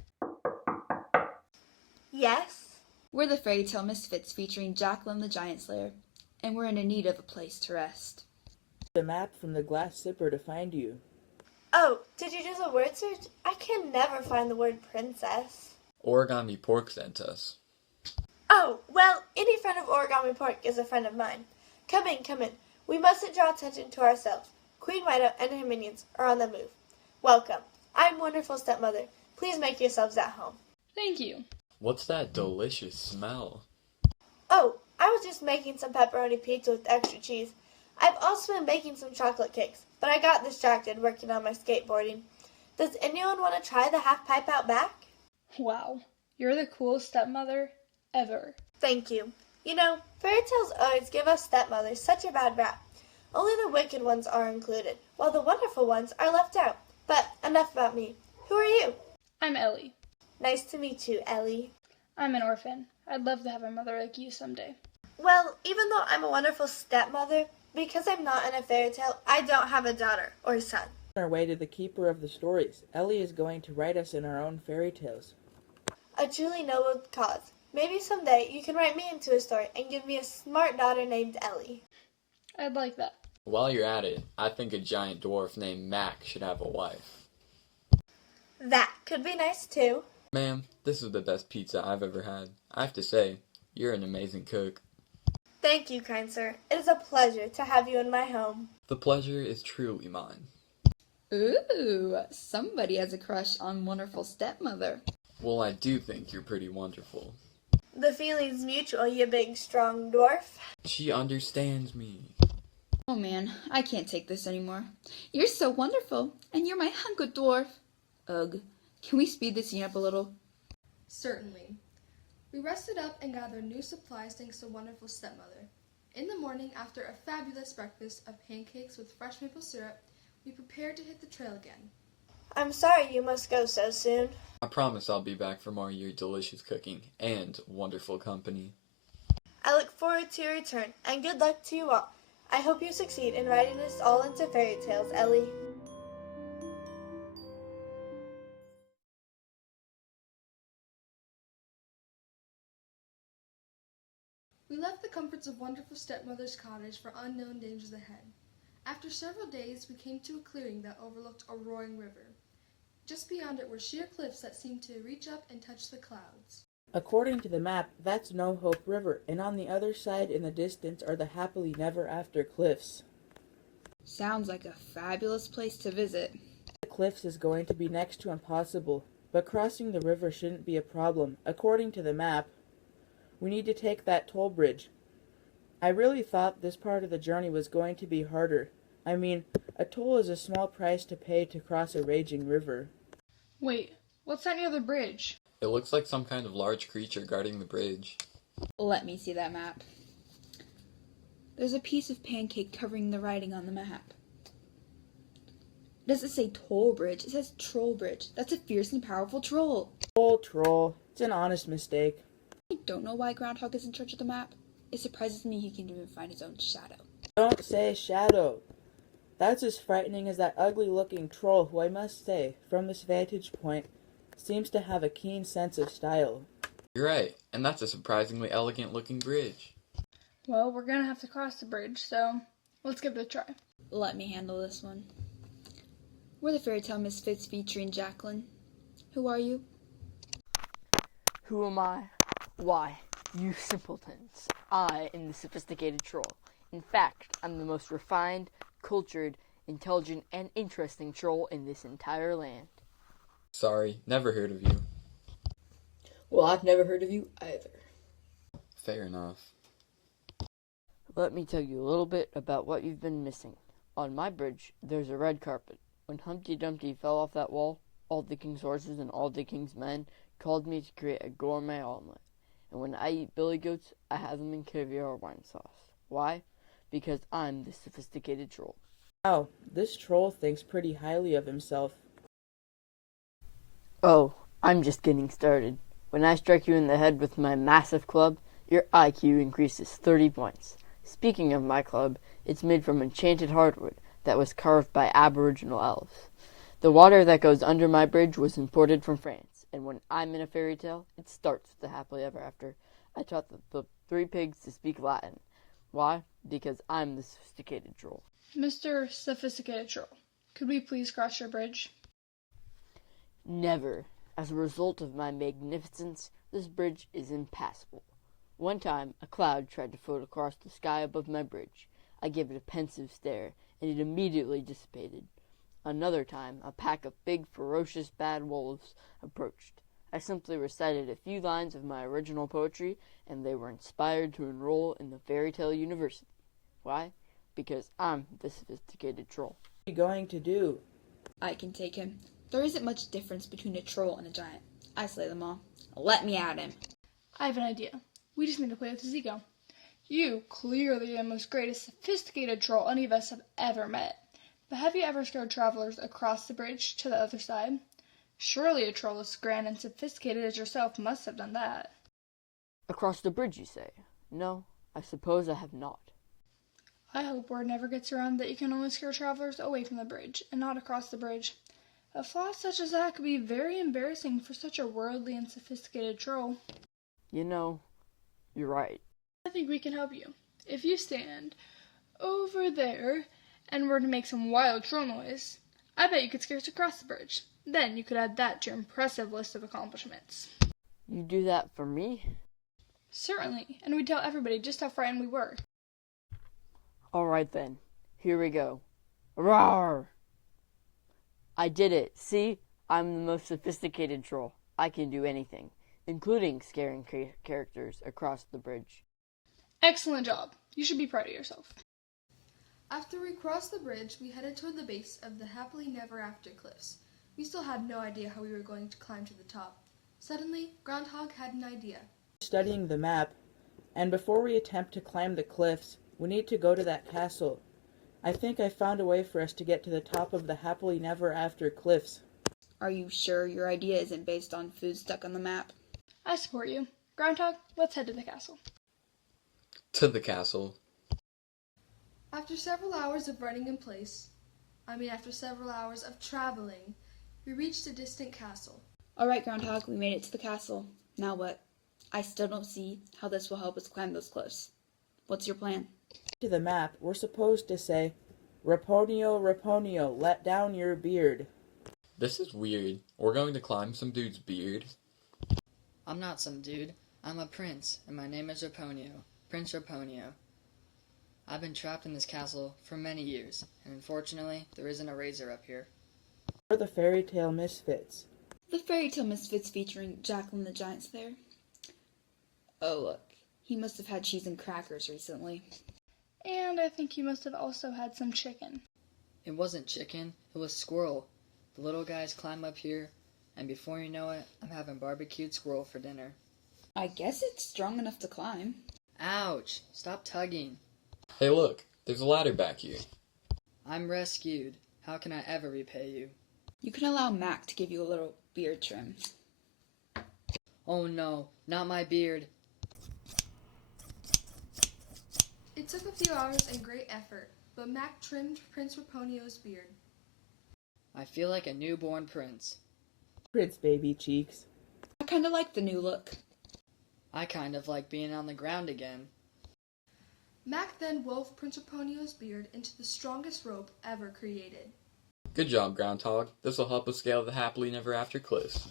Yes? We're the Fairy Tale Misfits featuring Jacqueline the Giant Slayer, and we're in need of a place to rest. The map from the glass slipper to find you. Oh, did you do the word search? I can never find the word princess. Origami Pork sent us. Oh, well, any friend of Origami Pork is a friend of mine. Come in, come in. We mustn't draw attention to ourselves. Queen Whiteout and her minions are on the move. Welcome. I'm Wonderful Stepmother. Please make yourselves at home. Thank you. What's that delicious smell? Oh, I was just making some pepperoni pizza with extra cheese. I've also been baking some chocolate cakes, but I got distracted working on my skateboarding. Does anyone want to try the half pipe out back? Wow, you're the coolest stepmother ever. Thank you. You know, fairy tales always give us stepmothers such a bad rap. Only the wicked ones are included, while the wonderful ones are left out. But enough about me. Who are you? I'm Ellie. Nice to meet you, Ellie. I'm an orphan. I'd love to have a mother like you someday. Well, even though I'm a wonderful stepmother, because I'm not in a fairy tale, I don't have a daughter or son. On our way to the keeper of the stories, Ellie is going to write us in our own fairy tales. A truly noble cause. Maybe someday you can write me into a story and give me a smart daughter named Ellie. I'd like that. While you're at it, I think a giant dwarf named Mac should have a wife. That could be nice too. Ma'am, this is the best pizza I've ever had. I have to say, you're an amazing cook. Thank you, kind sir. It is a pleasure to have you in my home. The pleasure is truly mine. Ooh, somebody has a crush on Wonderful Stepmother. Well, I do think you're pretty wonderful. The feeling's mutual, you big, strong dwarf. She understands me. Oh man, I can't take this anymore. You're so wonderful, and you're my hunk of dwarf. Ugh. Can we speed this scene up a little? Certainly. We rested up and gathered new supplies thanks to Wonderful Stepmother. In the morning, after a fabulous breakfast of pancakes with fresh maple syrup, we prepared to hit the trail again. I'm sorry you must go so soon. I promise I'll be back for more of your delicious cooking and wonderful company. I look forward to your return, and good luck to you all. I hope you succeed in writing us all into fairy tales, Ellie. comforts of wonderful stepmother's cottage for unknown dangers ahead. After several days, we came to a clearing that overlooked a roaring river. Just beyond it were sheer cliffs that seemed to reach up and touch the clouds. According to the map, that's No Hope River, and on the other side in the distance are the happily never after cliffs. Sounds like a fabulous place to visit. The cliffs is going to be next to impossible, but crossing the river shouldn't be a problem. According to the map, we need to take that toll bridge. I really thought this part of the journey was going to be harder. I mean, a toll is a small price to pay to cross a raging river. Wait, what's that near the bridge? It looks like some kind of large creature guarding the bridge. Let me see that map. There's a piece of pancake covering the writing on the map. It doesn't say toll bridge, it says troll bridge. That's a fierce and powerful troll. Troll. It's an honest mistake. I don't know why Groundhog is in charge of the map. It surprises me he can even find his own shadow. Don't say shadow. That's as frightening as that ugly-looking troll who, I must say, from this vantage point, seems to have a keen sense of style. You're right, and that's a surprisingly elegant-looking bridge. Well, we're gonna have to cross the bridge, so let's give it a try. Let me handle this one. We're the Fairy Tale Misfits featuring Jacqueline. Who are you? Who am I? Why, you simpletons. I am the sophisticated troll. In fact, I'm the most refined, cultured, intelligent, and interesting troll in this entire land. Sorry, never heard of you. Well, I've never heard of you either. Fair enough. Let me tell you a little bit about what you've been missing. On my bridge, there's a red carpet. When Humpty Dumpty fell off that wall, all the king's horses and all the king's men called me to create a gourmet omelet. And when I eat billy goats, I have them in caviar wine sauce. Why? Because I'm the sophisticated troll. Wow, this troll thinks pretty highly of himself. Oh, I'm just getting started. When I strike you in the head with my massive club, your IQ increases 30 points. Speaking of my club, it's made from enchanted hardwood that was carved by Aboriginal elves. The water that goes under my bridge was imported from France, and when I'm in a fairy tale, it starts with the happily ever after. I taught the three pigs to speak Latin. Why? Because I'm the sophisticated troll. Mr. Sophisticated Troll, could we please cross your bridge? Never. As a result of my magnificence, this bridge is impassable. One time, a cloud tried to float across the sky above my bridge. I gave it a pensive stare, and it immediately dissipated. Another time, a pack of big, ferocious, bad wolves approached. I simply recited a few lines of my original poetry, and they were inspired to enroll in the Fairy Tale University. Why? Because I'm the sophisticated troll. What are you going to do? I can take him. There isn't much difference between a troll and a giant. I slay them all. Let me at him. I have an idea. We just need to play with his ego. You clearly are the most greatest sophisticated troll any of us have ever met. But have you ever scared travelers across the bridge to the other side? Surely a troll as grand and sophisticated as yourself must have done that. Across the bridge, you say? No, I suppose I have not. I hope word never gets around that you can only scare travelers away from the bridge and not across the bridge. A flaw such as that could be very embarrassing for such a worldly and sophisticated troll. You know, you're right. I think we can help you. If you stand over there and were to make some wild troll noise, I bet you could scare us across the bridge. Then you could add that to your impressive list of accomplishments. You do that for me? Certainly, and we'd tell everybody just how frightened we were. All right then, here we go. Roar! I did it. See? I'm the most sophisticated troll. I can do anything, including scaring characters across the bridge. Excellent job. You should be proud of yourself. After we crossed the bridge, we headed toward the base of the happily never after cliffs. We still had no idea how we were going to climb to the top. Suddenly, Groundhog had an idea. Studying the map, and before we attempt to climb the cliffs, we need to go to that castle. I think I found a way for us to get to the top of the happily never after cliffs. Are you sure your idea isn't based on food stuck on the map? I support you. Groundhog, let's head to the castle. To the castle. After several hours of running in place, after several hours of traveling, we reached a distant castle. All right, Groundhog, we made it to the castle. Now what? I still don't see how this will help us climb those cliffs. What's your plan? To the map, we're supposed to say, Raponio, Raponio, let down your beard. This is weird. We're going to climb some dude's beard? I'm not some dude. I'm a prince, and my name is Raponio. Prince Raponio. I've been trapped in this castle for many years, and unfortunately, there isn't a razor up here. We're the Fairy Tale Misfits. The Fairy Tale Misfits featuring Jacqueline the Giant Slayer. Oh, look. He must have had cheese and crackers recently. And I think you must have also had some chicken. It wasn't chicken, it was squirrel. The little guys climb up here, and before you know it, I'm having barbecued squirrel for dinner. I guess it's strong enough to climb. Ouch! Stop tugging. Hey look, there's a ladder back here. I'm rescued. How can I ever repay you? You can allow Mac to give you a little beard trim. Oh no, not my beard. It took a few hours and great effort, but Mac trimmed Prince Raponio's beard. I feel like a newborn prince. Prince baby cheeks. I kinda like the new look. I kind of like being on the ground again. Mac then wove Prince Raponio's beard into the strongest rope ever created. Good job, Groundhog. This will help us scale the happily never after cliffs.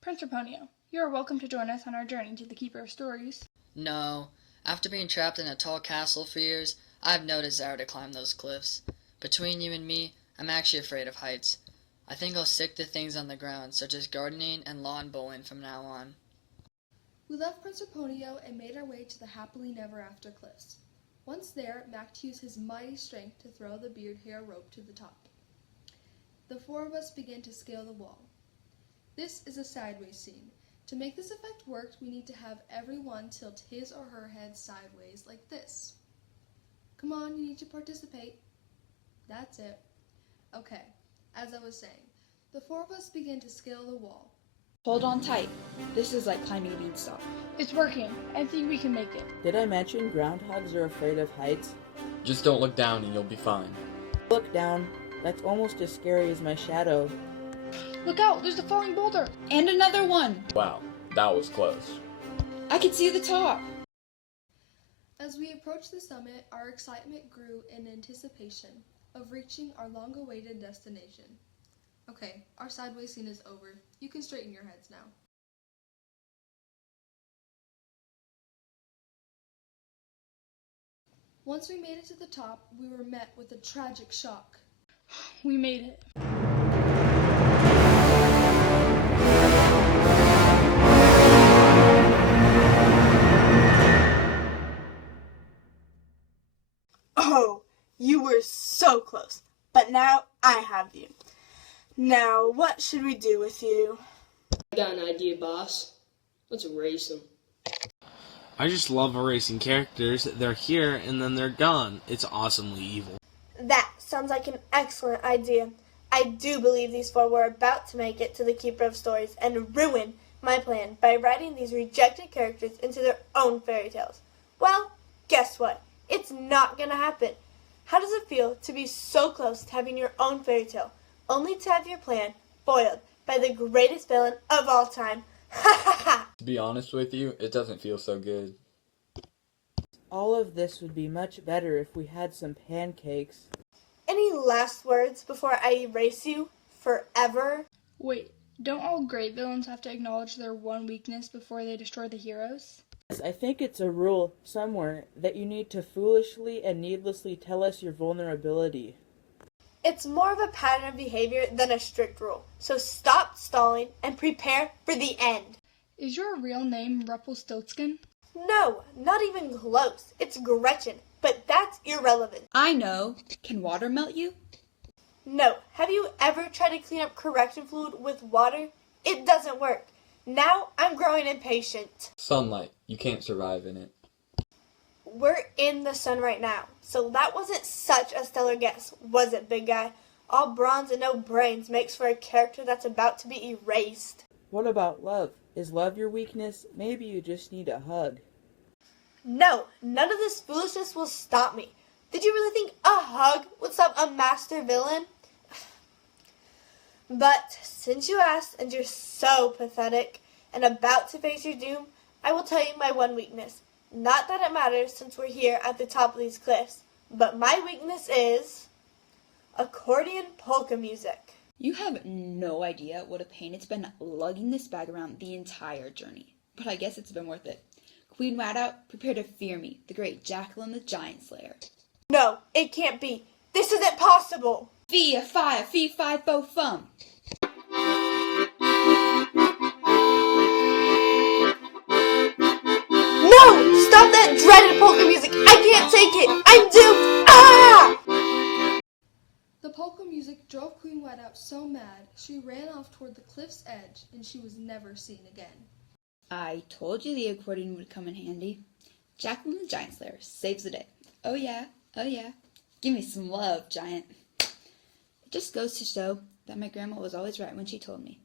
Prince Raponio, you are welcome to join us on our journey to the Keeper of Stories. No. After being trapped in a tall castle for years, I have no desire to climb those cliffs. Between you and me, I'm actually afraid of heights. I think I'll stick to things on the ground, such as gardening and lawn bowling from now on. We left Prince Raponio and made our way to the happily never after cliffs. Once there, Mac used his mighty strength to throw the beard hair rope to the top. The four of us began to scale the wall. This is a sideways scene. To make this effect work, we need to have everyone tilt his or her head sideways like this. Come on, you need to participate. That's it. Okay, as I was saying, the four of us began to scale the wall. Hold on tight. This is like climbing a beanstalk. It's working. I think we can make it. Did I mention groundhogs are afraid of heights? Just don't look down and you'll be fine. Look down. That's almost as scary as my shadow. Look out! There's a falling boulder! And another one! Wow, that was close. I can see the top! As we approached the summit, our excitement grew in anticipation of reaching our long-awaited destination. Okay, our sideways scene is over. You can straighten your heads now. Once we made it to the top, we were met with a tragic shock. We made it. Oh, you were so close, but now I have you. Now, what should we do with you? I got an idea, boss. Let's erase them. I just love erasing characters. They're here and then they're gone. It's awesomely evil. That sounds like an excellent idea. I do believe these four were about to make it to the Keeper of Stories and ruin my plan by writing these rejected characters into their own fairy tales. Well, guess what? It's not gonna happen. How does it feel to be so close to having your own fairy tale, only to have your plan foiled by the greatest villain of all time? Ha ha ha! To be honest with you, it doesn't feel so good. All of this would be much better if we had some pancakes. Any last words before I erase you forever? Wait, don't all great villains have to acknowledge their one weakness before they destroy the heroes? Yes, I think it's a rule somewhere that you need to foolishly and needlessly tell us your vulnerability. It's more of a pattern of behavior than a strict rule. So stop stalling and prepare for the end. Is your real name Rumpelstiltskin? No, not even close. It's Gretchen, but that's irrelevant. I know. Can water melt you? No. Have you ever tried to clean up correction fluid with water? It doesn't work. Now I'm growing impatient. Sunlight. You can't survive in it. We're in the sun right now, so that wasn't such a stellar guess, was it, big guy? All bronze and no brains makes for a character that's about to be erased. What about love? Is love your weakness? Maybe you just need a hug. No, none of this foolishness will stop me. Did you really think a hug would stop a master villain? But since you asked and you're so pathetic and about to face your doom, I will tell you my one weakness. Not that it matters since we're here at the top of these cliffs, but my weakness is accordion polka music. You have no idea what a pain it's been lugging this bag around the entire journey, but I guess it's been worth it. Queen Whiteout, prepare to fear me, the great Jacqueline the Giant Slayer. No, it can't be. This isn't possible. Fee, fi, fo, fum. No! Stop that dreaded polka music! I can't take it! I'm doomed! Ah! The polka music drove Queen Whiteout so mad, she ran off toward the cliff's edge, and she was never seen again. I told you the accordion would come in handy. Jacqueline the Giant Slayer saves the day. Oh yeah, oh yeah. Give me some love, Giant. It just goes to show that my grandma was always right when she told me,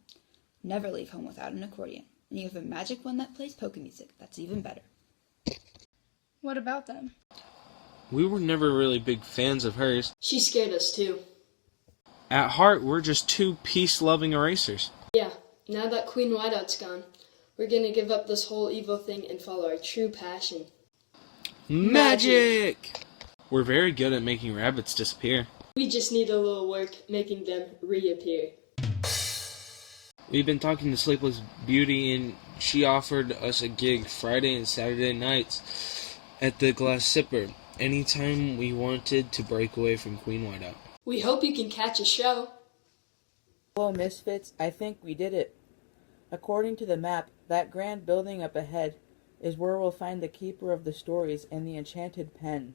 never leave home without an accordion. And you have a magic one that plays polka music. That's even better. What about them? We were never really big fans of hers. She scared us too. At heart, we're just two peace-loving erasers. Yeah, now that Queen Whiteout's gone, we're gonna give up this whole evil thing and follow our true passion. Magic! We're very good at making rabbits disappear. We just need a little work making them reappear. We've been talking to Sleepless Beauty, and she offered us a gig Friday and Saturday nights at the Glass Slipper, anytime we wanted to break away from Queen Whiteout. We hope you can catch a show. Hello, Misfits. I think we did it. According to the map, that grand building up ahead is where we'll find the Keeper of the Stories and the Enchanted Pen.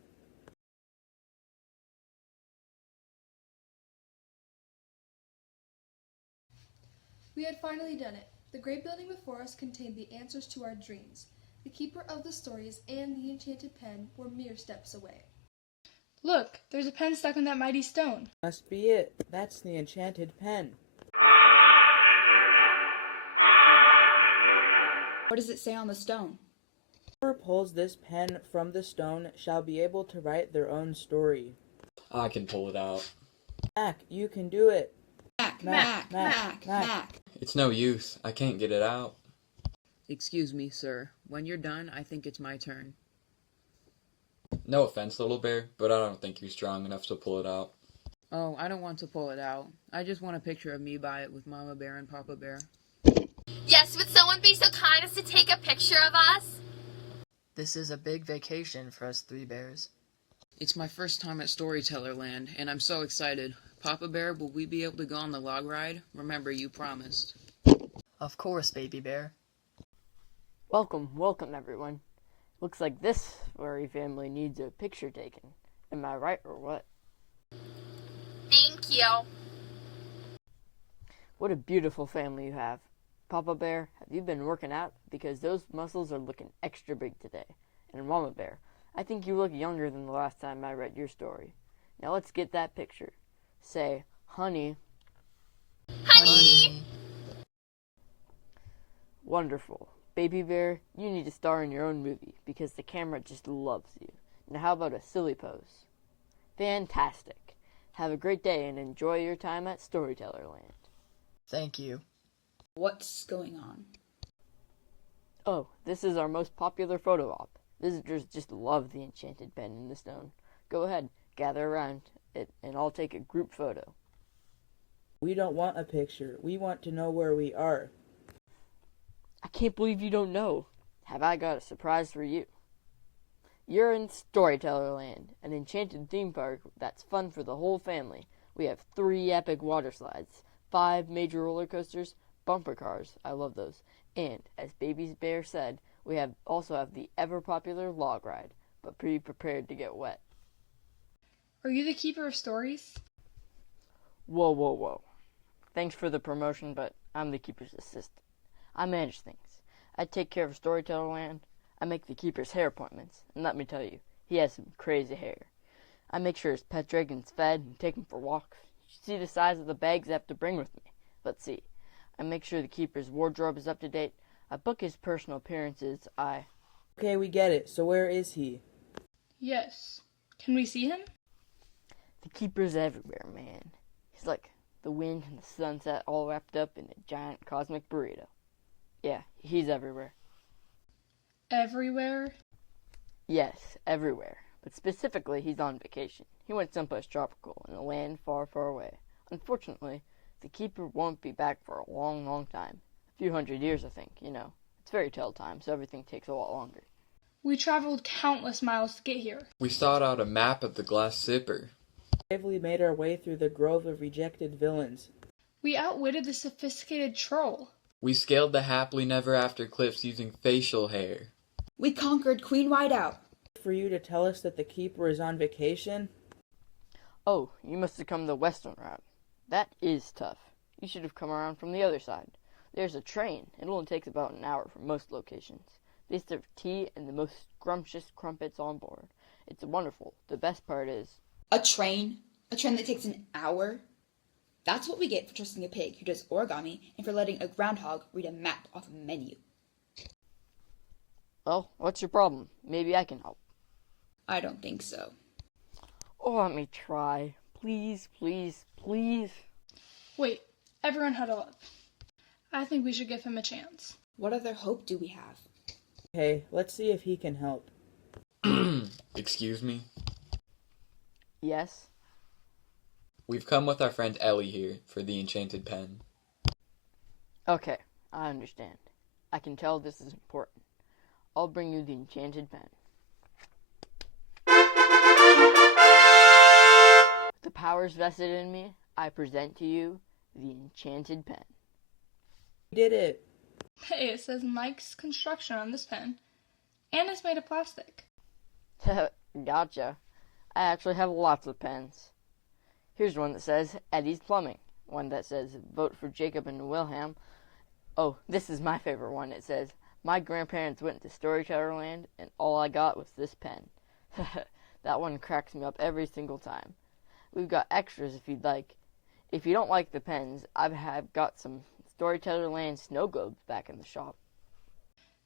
We had finally done it. The great building before us contained the answers to our dreams. The Keeper of the Stories and the Enchanted Pen were mere steps away. Look, there's a pen stuck in that mighty stone. Must be it. That's the Enchanted Pen. What does it say on the stone? Whoever pulls this pen from the stone shall be able to write their own story. I can pull it out. Mac, you can do it. Mac. It's no use. I can't get it out. Excuse me, sir. When you're done, I think it's my turn. No offense, little bear, but I don't think you're strong enough to pull it out. Oh, I don't want to pull it out. I just want a picture of me by it with Mama Bear and Papa Bear. Yes, would someone be so kind as to take a picture of us? This is a big vacation for us three bears. It's my first time at Storyteller Land, and I'm so excited. Papa Bear, will we be able to go on the log ride? Remember, you promised. Of course, baby bear. Welcome everyone. Looks like this furry family needs a picture taken. Am I right or what? Thank you. What a beautiful family you have. Papa Bear, have you been working out? Because those muscles are looking extra big today. And Mama Bear, I think you look younger than the last time I read your story. Now let's get that picture. Say, honey. Honey! Wonderful. Baby Bear, you need to star in your own movie because the camera just loves you. Now how about a silly pose? Fantastic. Have a great day and enjoy your time at Storyteller Land. Thank you. What's going on? Oh, this is our most popular photo op. Visitors just love the enchanted pen in the stone. Go ahead, gather around it, and I'll take a group photo. We don't want a picture. We want to know where we are. I can't believe you don't know. Have I got a surprise for you? You're in Storyteller Land, an enchanted theme park that's fun for the whole family. We have 3 epic water slides, 5 major roller coasters, bumper cars, I love those, and, as Baby Bear said, we also have the ever-popular log ride, but be prepared to get wet. Are you the Keeper of Stories? Whoa. Thanks for the promotion, but I'm the Keeper's assistant. I manage things. I take care of Storyteller Land. I make the Keeper's hair appointments, and let me tell you, he has some crazy hair. I make sure his pet dragon's fed and take him for walks. You see the size of the bags I have to bring with me. Let's see. I make sure the Keeper's wardrobe is up to date. I book his personal appearances. Okay, we get it. So where is he? Yes. Can we see him? The Keeper's everywhere, man. He's like the wind and the sunset all wrapped up in a giant cosmic burrito. Yeah, he's everywhere. Everywhere? Yes, everywhere. But specifically, he's on vacation. He went someplace tropical, in a land far, far away. Unfortunately, the keeper won't be back for a long, long time. A few hundred years, I think, you know. It's fairy tale time, so everything takes a lot longer. We traveled countless miles to get here. We sought out a map of the Glass Slipper. Bravely made our way through the grove of rejected villains. We outwitted the sophisticated troll. We scaled the happily never after cliffs using facial hair. We conquered Queen Whiteout. For you to tell us that the keeper is on vacation? Oh, you must have come the western route. That is tough. You should have come around from the other side. There's a train. It only takes about an hour from most locations. They serve tea and the most scrumptious crumpets on board. It's wonderful. The best part is... A train? A train that takes an hour? That's what we get for trusting a pig who does origami and for letting a groundhog read a map off a menu. Well, what's your problem? Maybe I can help. I don't think so. Oh, let me try. Please, please, please. Wait, everyone huddle up. I think we should give him a chance. What other hope do we have? Hey, let's see if he can help. Excuse me? Yes? We've come with our friend Ellie here for the enchanted pen. Okay, I understand. I can tell this is important. I'll bring you the enchanted pen. With the powers vested in me, I present to you the enchanted pen. We did it! Hey, it says Mike's Construction on this pen. And it's made of plastic. Gotcha. I actually have lots of pens. Here's one that says Eddie's Plumbing. One that says Vote for Jacob and Wilhelm. Oh, this is my favorite one. It says, My grandparents went to Storyteller Land and all I got was this pen. That one cracks me up every single time. We've got extras if you'd like. If you don't like the pens, I've got some Storyteller Land snow globes back in the shop.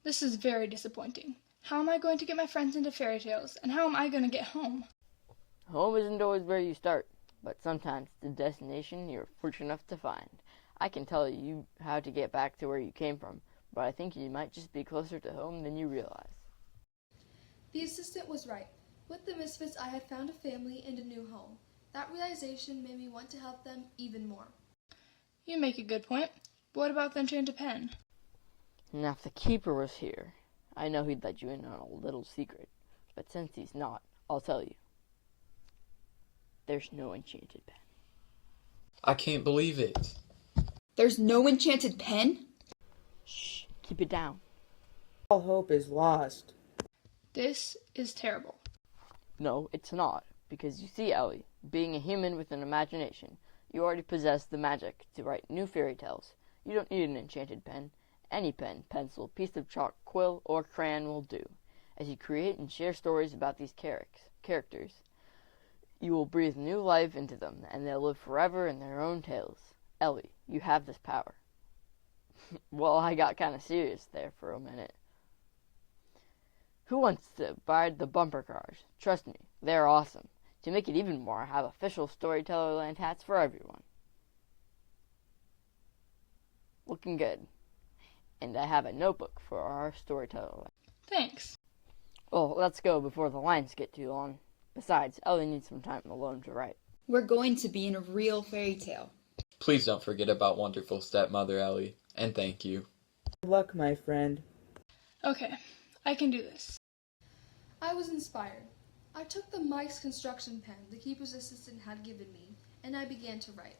This is very disappointing. How am I going to get my friends into fairy tales, and how am I going to get home? Home isn't always where you start, but sometimes it's the destination you're fortunate enough to find. I can tell you how to get back to where you came from, but I think you might just be closer to home than you realize. The assistant was right. With the Misfits, I had found a family and a new home. That realization made me want to help them even more. You make a good point. But what about the enchanted pen? Now, if the keeper was here, I know he'd let you in on a little secret, but since he's not, I'll tell you. There's no enchanted pen. I can't believe it. There's no enchanted pen? Shh, keep it down. All hope is lost. This is terrible. No, it's not, because you see, Ellie, being a human with an imagination, you already possess the magic to write new fairy tales. You don't need an enchanted pen. Any pen, pencil, piece of chalk, quill, or crayon will do. As you create and share stories about these characters, you will breathe new life into them, and they'll live forever in their own tales. Ellie, you have this power. Well, I got kind of serious there for a minute. Who wants to buy the bumper cars? Trust me, they're awesome. To make it even more, I have official Storyteller Land hats for everyone. Looking good. And I have a notebook for our Storyteller Land. Thanks. Well, let's go before the lines get too long. Besides, Ellie needs some time alone to write. We're going to be in a real fairy tale. Please don't forget about wonderful stepmother Ellie, and thank you. Good luck, my friend. Okay, I can do this. I was inspired. I took the Mike's Construction pen the keeper's assistant had given me, and I began to write.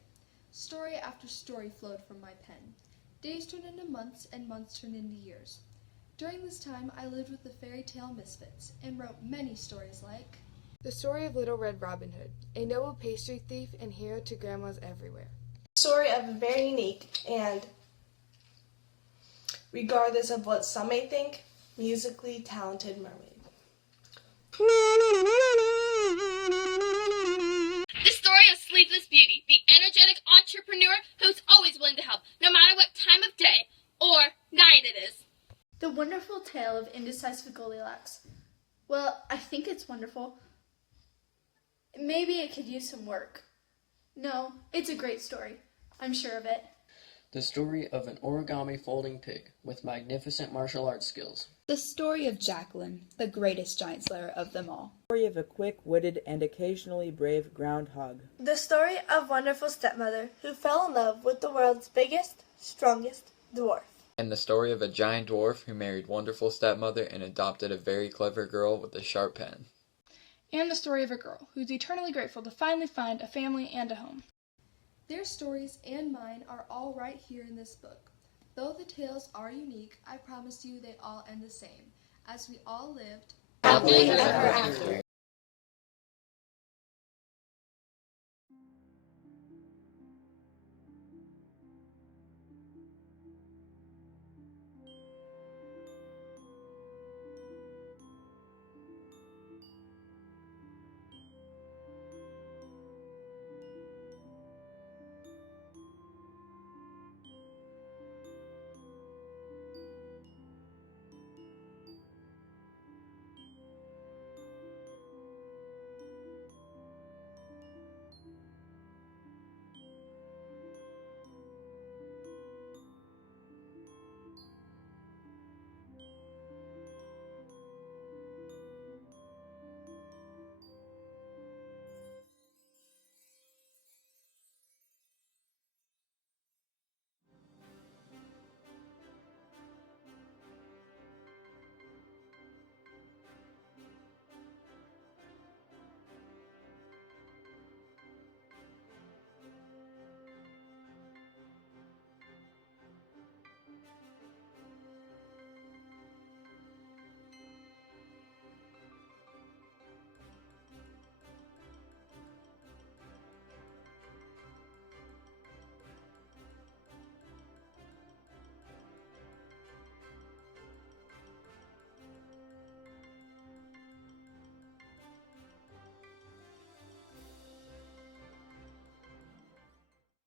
Story after story flowed from my pen. Days turned into months, and months turned into years. During this time, I lived with the fairy tale Misfits, and wrote many stories like The Story of Little Red Robin Hood, a noble pastry thief and hero to grandmas everywhere. The story of a very unique and, regardless of what some may think, musically talented mermaid. The story of Sleepless Beauty, the energetic entrepreneur who's always willing to help, no matter what time of day or night it is. The wonderful tale of indecisive Goldilocks. Well, I think it's wonderful. Maybe it could use some work. No, it's a great story. I'm sure of it. The story of an origami folding pig with magnificent martial arts skills. The story of Jacqueline, the greatest giant slayer of them all. The story of a quick-witted and occasionally brave groundhog. The story of wonderful stepmother who fell in love with the world's biggest, strongest dwarf. And the story of a giant dwarf who married wonderful stepmother and adopted a very clever girl with a sharp pen. And the story of a girl who's eternally grateful to finally find a family and a home. Their stories and mine are all right here in this book. Though the tales are unique, I promise you they all end the same, as we all lived happily ever after.